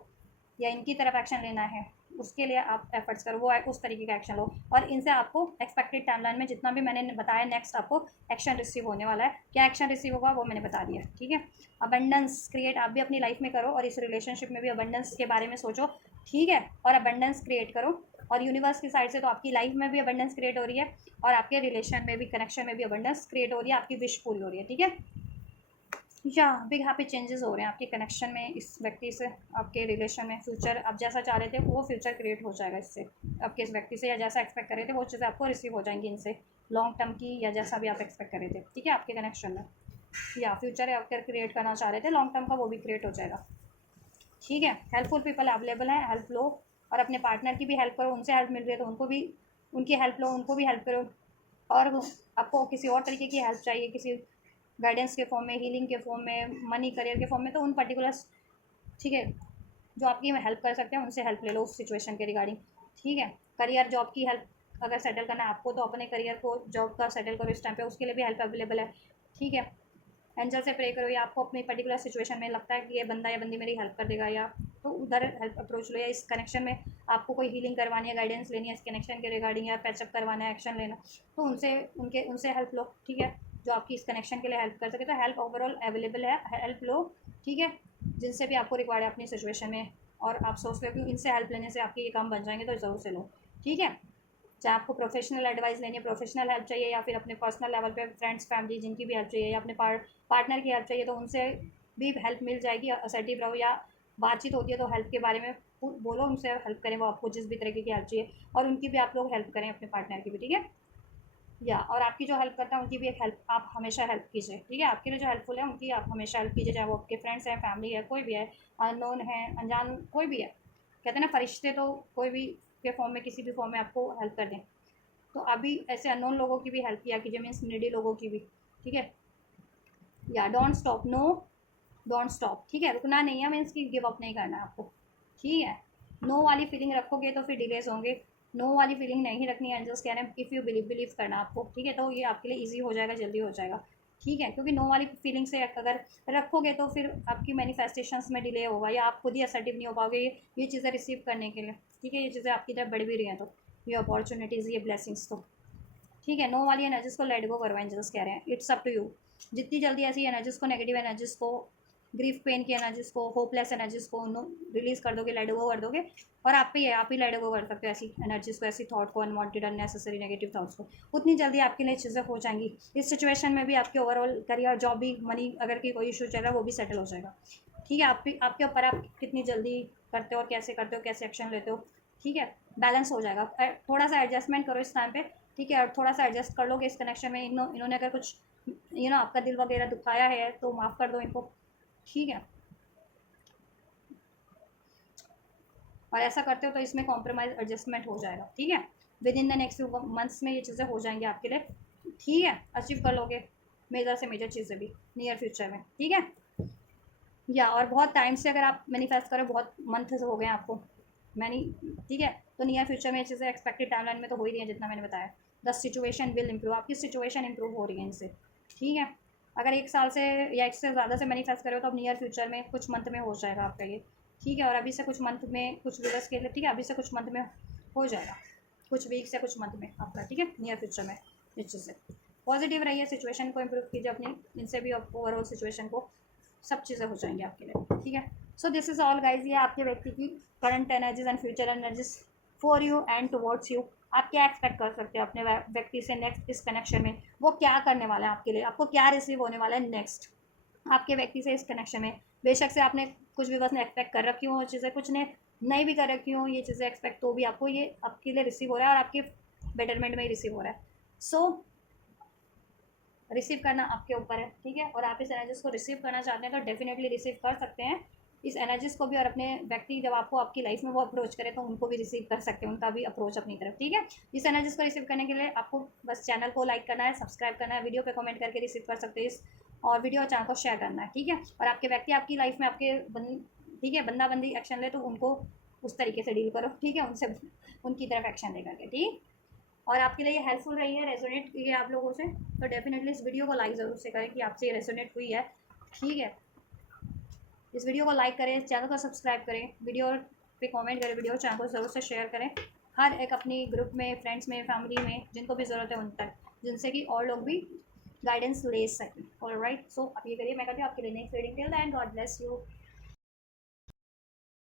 या इनकी तरफ एक्शन लेना है, उसके लिए आप एफर्ट्स करो, वो उस तरीके का एक्शन लो, और इनसे आपको एक्सपेक्टेड टाइमलाइन में जितना भी मैंने बताया नेक्स्ट आपको एक्शन रिसीव होने वाला है, क्या एक्शन रिसीव होगा वो मैंने बता दिया, ठीक है। अबंडेंस क्रिएट आप भी अपनी लाइफ में करो, और इस रिलेशनशिप में भी अबंडेंस के बारे में सोचो, ठीक है, और अबंडेंस क्रिएट करो, और यूनिवर्स की साइड से तो आपकी लाइफ में भी अबंडेंस क्रिएट हो रही है, और आपके रिलेशन में भी, कनेक्शन में भी अबंडेंस क्रिएट हो रही है, आपकी विश पूरी हो रही है, ठीक है। या बिग हैप्पी चेंजेस हो रहे हैं आपके कनेक्शन में, इस व्यक्ति से, आपके रिलेशन में, फ्यूचर आप जैसा चाह रहे थे वो फ्यूचर क्रिएट हो जाएगा इससे, आपके इस व्यक्ति से, या जैसा एक्सपेक्ट कर रहे थे वो चीज़ें आपको रिसीव हो जाएंगी इनसे, लॉन्ग टर्म की या जैसा भी आप एक्सपेक्ट कर रहे थे, ठीक है, आपके कनेक्शन में, या फ्यूचर अगर क्रिएट करना चाह रहे थे लॉन्ग टर्म का, वो भी क्रिएट हो जाएगा, ठीक है। हेल्पफुल पीपल अवेलेबल हैं, हेल्प लो, और अपने पार्टनर की भी हेल्प करो, उनसे हेल्प मिल रही है तो उनको भी, उनकी हेल्प लो, उनको भी हेल्प करो, और आपको किसी और तरीके की हेल्प चाहिए, किसी गाइडेंस के फॉर्म में, हीलिंग के फॉर्म में, मनी, करियर के फॉर्म में, तो उन पर्टिकुलर ठीक है, जो आपकी हेल्प कर सकते हैं उनसे हेल्प ले लो उस सिचुएशन के रिगार्डिंग। ठीक है, करियर जॉब की हेल्प अगर सेटल करना है आपको तो अपने करियर को जॉब का सेटल करो इस टाइम पे, उसके लिए भी हेल्प अवेलेबल है। ठीक है, एंजल से प्रे करो, या आपको अपनी पर्टिकुलर सिचुएशन में लगता है कि ये बंदा या बंदी मेरी हेल्प कर देगा, या तो उधर हेल्प अप्रोच लो, या इस कनेक्शन में आपको कोई हीलिंग करवानी है, गाइडेंस लेनी है इस कनेक्शन के रिगार्डिंग, या पैचअप करवाना है, एक्शन लेना, तो उनसे हेल्प लो। ठीक है, जो आपकी इस कनेक्शन के लिए हेल्प कर सके, तो हेल्प ओवरऑल अवेलेबल है, हेल्प लो। ठीक है, जिनसे भी आपको रिक्वायर्ड है अपनी सिचुएशन में, और आप सोचते हो कि इनसे हेल्प लेने से आपके ये काम बन जाएंगे, तो ज़रूर से लो। ठीक है, चाहे आपको प्रोफेशनल एडवाइस लेनी है, प्रोफेशनल हेल्प चाहिए, या फिर अपने पर्सनल लेवल पे फ्रेंड्स फैमिली जिनकी भी हेल्प चाहिए, या अपने पार्टनर की हेल्प चाहिए, तो उनसे भी हेल्प मिल जाएगी। असर्टिव रहो, या बातचीत होती है तो हेल्प के बारे में बोलो, उनसे हेल्प करें वो आपको जिस भी तरीके की हेल्प चाहिए, और उनकी भी आप लोग हेल्प करें अपने पार्टनर की भी। ठीक है, या और आपकी जो हेल्प करता है उनकी भी एक हेल्प आप हमेशा हेल्प कीजिए। ठीक है, आपके लिए जो हेल्पफुल है उनकी आप हमेशा हेल्प कीजिए, चाहे वो आपके फ्रेंड्स हैं, फैमिली है, कोई भी है, अननोन है, अनजान, कोई भी है। कहते हैं ना फरिश्ते तो कोई भी के फॉर्म में, किसी भी फॉर्म में आपको हेल्प कर दें, तो अभी ऐसे अननोन लोगों की भी हेल्प किया कीजिए, मीन्स नीडी लोगों की भी। ठीक है, या don't stop, no don't stop. ठीक है, रुकना नहीं है, मीन्स कि गिव अप नहीं करना है आपको। ठीक है, नो वाली फीलिंग रखोगे तो फिर डिलेस होंगे, नो वाली फीलिंग नहीं रखनी है, जस्ट कह रहे हैं इफ़ यू बिलीव करना आपको। ठीक है, तो ये आपके लिए ईजी हो जाएगा, जल्दी हो जाएगा। ठीक है, क्योंकि नो वाली फीलिंग से अगर रखोगे तो फिर आपकी मैनिफेस्टेशंस में डिले होगा, या आप खुद ही असर्टिव नहीं हो पाओगे ये चीज़ें रिसीव करने के लिए। ठीक है, ये चीज़ें आपकी तरफ बढ़ भी रही हैं, तो ये अपॉर्चुनिटीज़, ये ब्लेसिंग्स, तो ठीक है, नो वाली एनर्जीज को लेट गो करो, एंजल्स कह रहे हैं इट्स अप टू यू। जितनी जल्दी ऐसी एनर्जीज को, नेगेटिव एनर्जीज को, ग्रीफ पेन की एनर्जीज को, होपलेस एनर्जीज को रिलीज कर दोगे, लेट गो कर दोगे, और आप पे आप ही लेट गो कर सकते हो ऐसी एनर्जीज को, ऐसी थॉट को, अनवांटेड अननेसेसरी नेगेटिव थॉट्स को। उतनी जल्दी आपके लिए चीज़ें हो जाएंगी। इस सिचुएशन में भी आपके ओवरऑल करियर, जॉब भी, मनी अगर की कोई इशू चल रहा है वो भी सेटल हो जाएगा। ठीक है, आपके ऊपर आप कितनी जल्दी करते हो और कैसे करते हो, कैसे एक्शन लेते हो। ठीक है, बैलेंस हो जाएगा। थोड़ा सा एडजस्टमेंट करो इस टाइम पे। ठीक है, और थोड़ा सा एडजस्ट कर लोगे इस कनेक्शन में। इन्होंने अगर कुछ आपका दिल वगैरह दुखाया है तो माफ़ कर दो इनको। ठीक है, और ऐसा करते हो तो इसमें कॉम्प्रोमाइज़ एडजस्टमेंट हो जाएगा। ठीक है, with in the next few months में ये चीज़ें हो जाएंगी आपके लिए। ठीक है, अचीव कर लोगे मेजर से मेजर चीज़ें भी नियर फ्यूचर में। ठीक है, या और बहुत टाइम से अगर आप मैनिफेस्ट करो, बहुत मंथ से हो गए आपको मैनी। ठीक है, तो नियर फ्यूचर में ये चीज़ें एक्सपेक्टेड टाइमलाइन में तो हो ही रही है, जितना मैंने बताया। द सिचुएशन विल इम्प्रूव, आपकी सिचुएशन इंप्रूव हो रही है इनसे। ठीक है, अगर 1 साल से या इससे ज़्यादा से मैनिफेस्ट करो तो अब नियर फ्यूचर में कुछ मंथ में हो जाएगा आपका ये। ठीक है, और अभी से कुछ मंथ में, कुछ वीवर्स के लिए, ठीक है, अभी से कुछ मंथ में हो जाएगा, कुछ वीक से कुछ मंथ में आपका। ठीक है, नियर फ्यूचर में इस चीज़ से पॉजिटिव रहिए, सिचुएशन को इम्प्रूव कीजिए अपनी, इनसे भी ओवरऑल सिचुएशन को, सब चीज़ें हो जाएंगी आपके लिए। ठीक है, so this is all guys, ये आपके व्यक्ति की current energies and future energies for you and towards you. आप क्या एक्सपेक्ट कर सकते हैं अपने व्यक्ति से नेक्स्ट इस कनेक्शन में, वो क्या करने वाला है आपके लिए, आपको क्या रिसीव होने वाला है नेक्स्ट आपके व्यक्ति से इस कनेक्शन में। बेशक से आपने कुछ भी बस ने एक्सपेक्ट कर रखी हो चीज़ें, कुछ ने नहीं भी कर रखी हो ये चीज़ें एक्सपेक्ट, तो भी आपको ये आपके लिए रिसीव हो रहा है, और आपके बेटरमेंट में ही रिसीव हो रहा है। सो रिसीव करना आपके ऊपर है। ठीक है, और आप इस एनर्जीज को रिसीव करना चाहते हैं तो डेफिनेटली रिसीव कर सकते हैं इस एनर्जीज को भी, और अपने व्यक्ति जब आपको आपकी लाइफ में वो अप्रोच करे तो उनको भी रिसीव कर सकते हैं, उनका भी अप्रोच अपनी तरफ। ठीक है, इस एनर्जीज को रिसीव करने के लिए आपको बस चैनल को लाइक करना है, सब्सक्राइब करना है, वीडियो पे कमेंट करके रिसीव कर सकते हैं इस, और वीडियो और चैनल को शेयर करना है। ठीक है, और आपके व्यक्ति आपकी लाइफ में आपके ठीक है बंदा बंदी एक्शन ले तो उनको उस तरीके से डील करो। ठीक है, उनसे उनकी तरफ एक्शन ले करके। ठीक, और आपके लिए ये हेल्पफुल रही है, रेजोनेट की है आप लोगों से, तो डेफिनेटली इस वीडियो को लाइक ज़रूर से करें कि आपसे ये रेजोनेट हुई है। ठीक है, इस वीडियो को लाइक करें, चैनल को सब्सक्राइब करें, वीडियो पे कमेंट करें, वीडियो चैनल को ज़रूर से शेयर करें हर एक अपनी ग्रुप में, फ्रेंड्स में, फैमिली में, जिनको भी ज़रूरत है उन तक, जिनसे कि और लोग भी गाइडेंस ले सकें। ऑलराइट, सो आप ये करिए, मैं कहती हूँ आपके लिए next reading. Till then God bless you.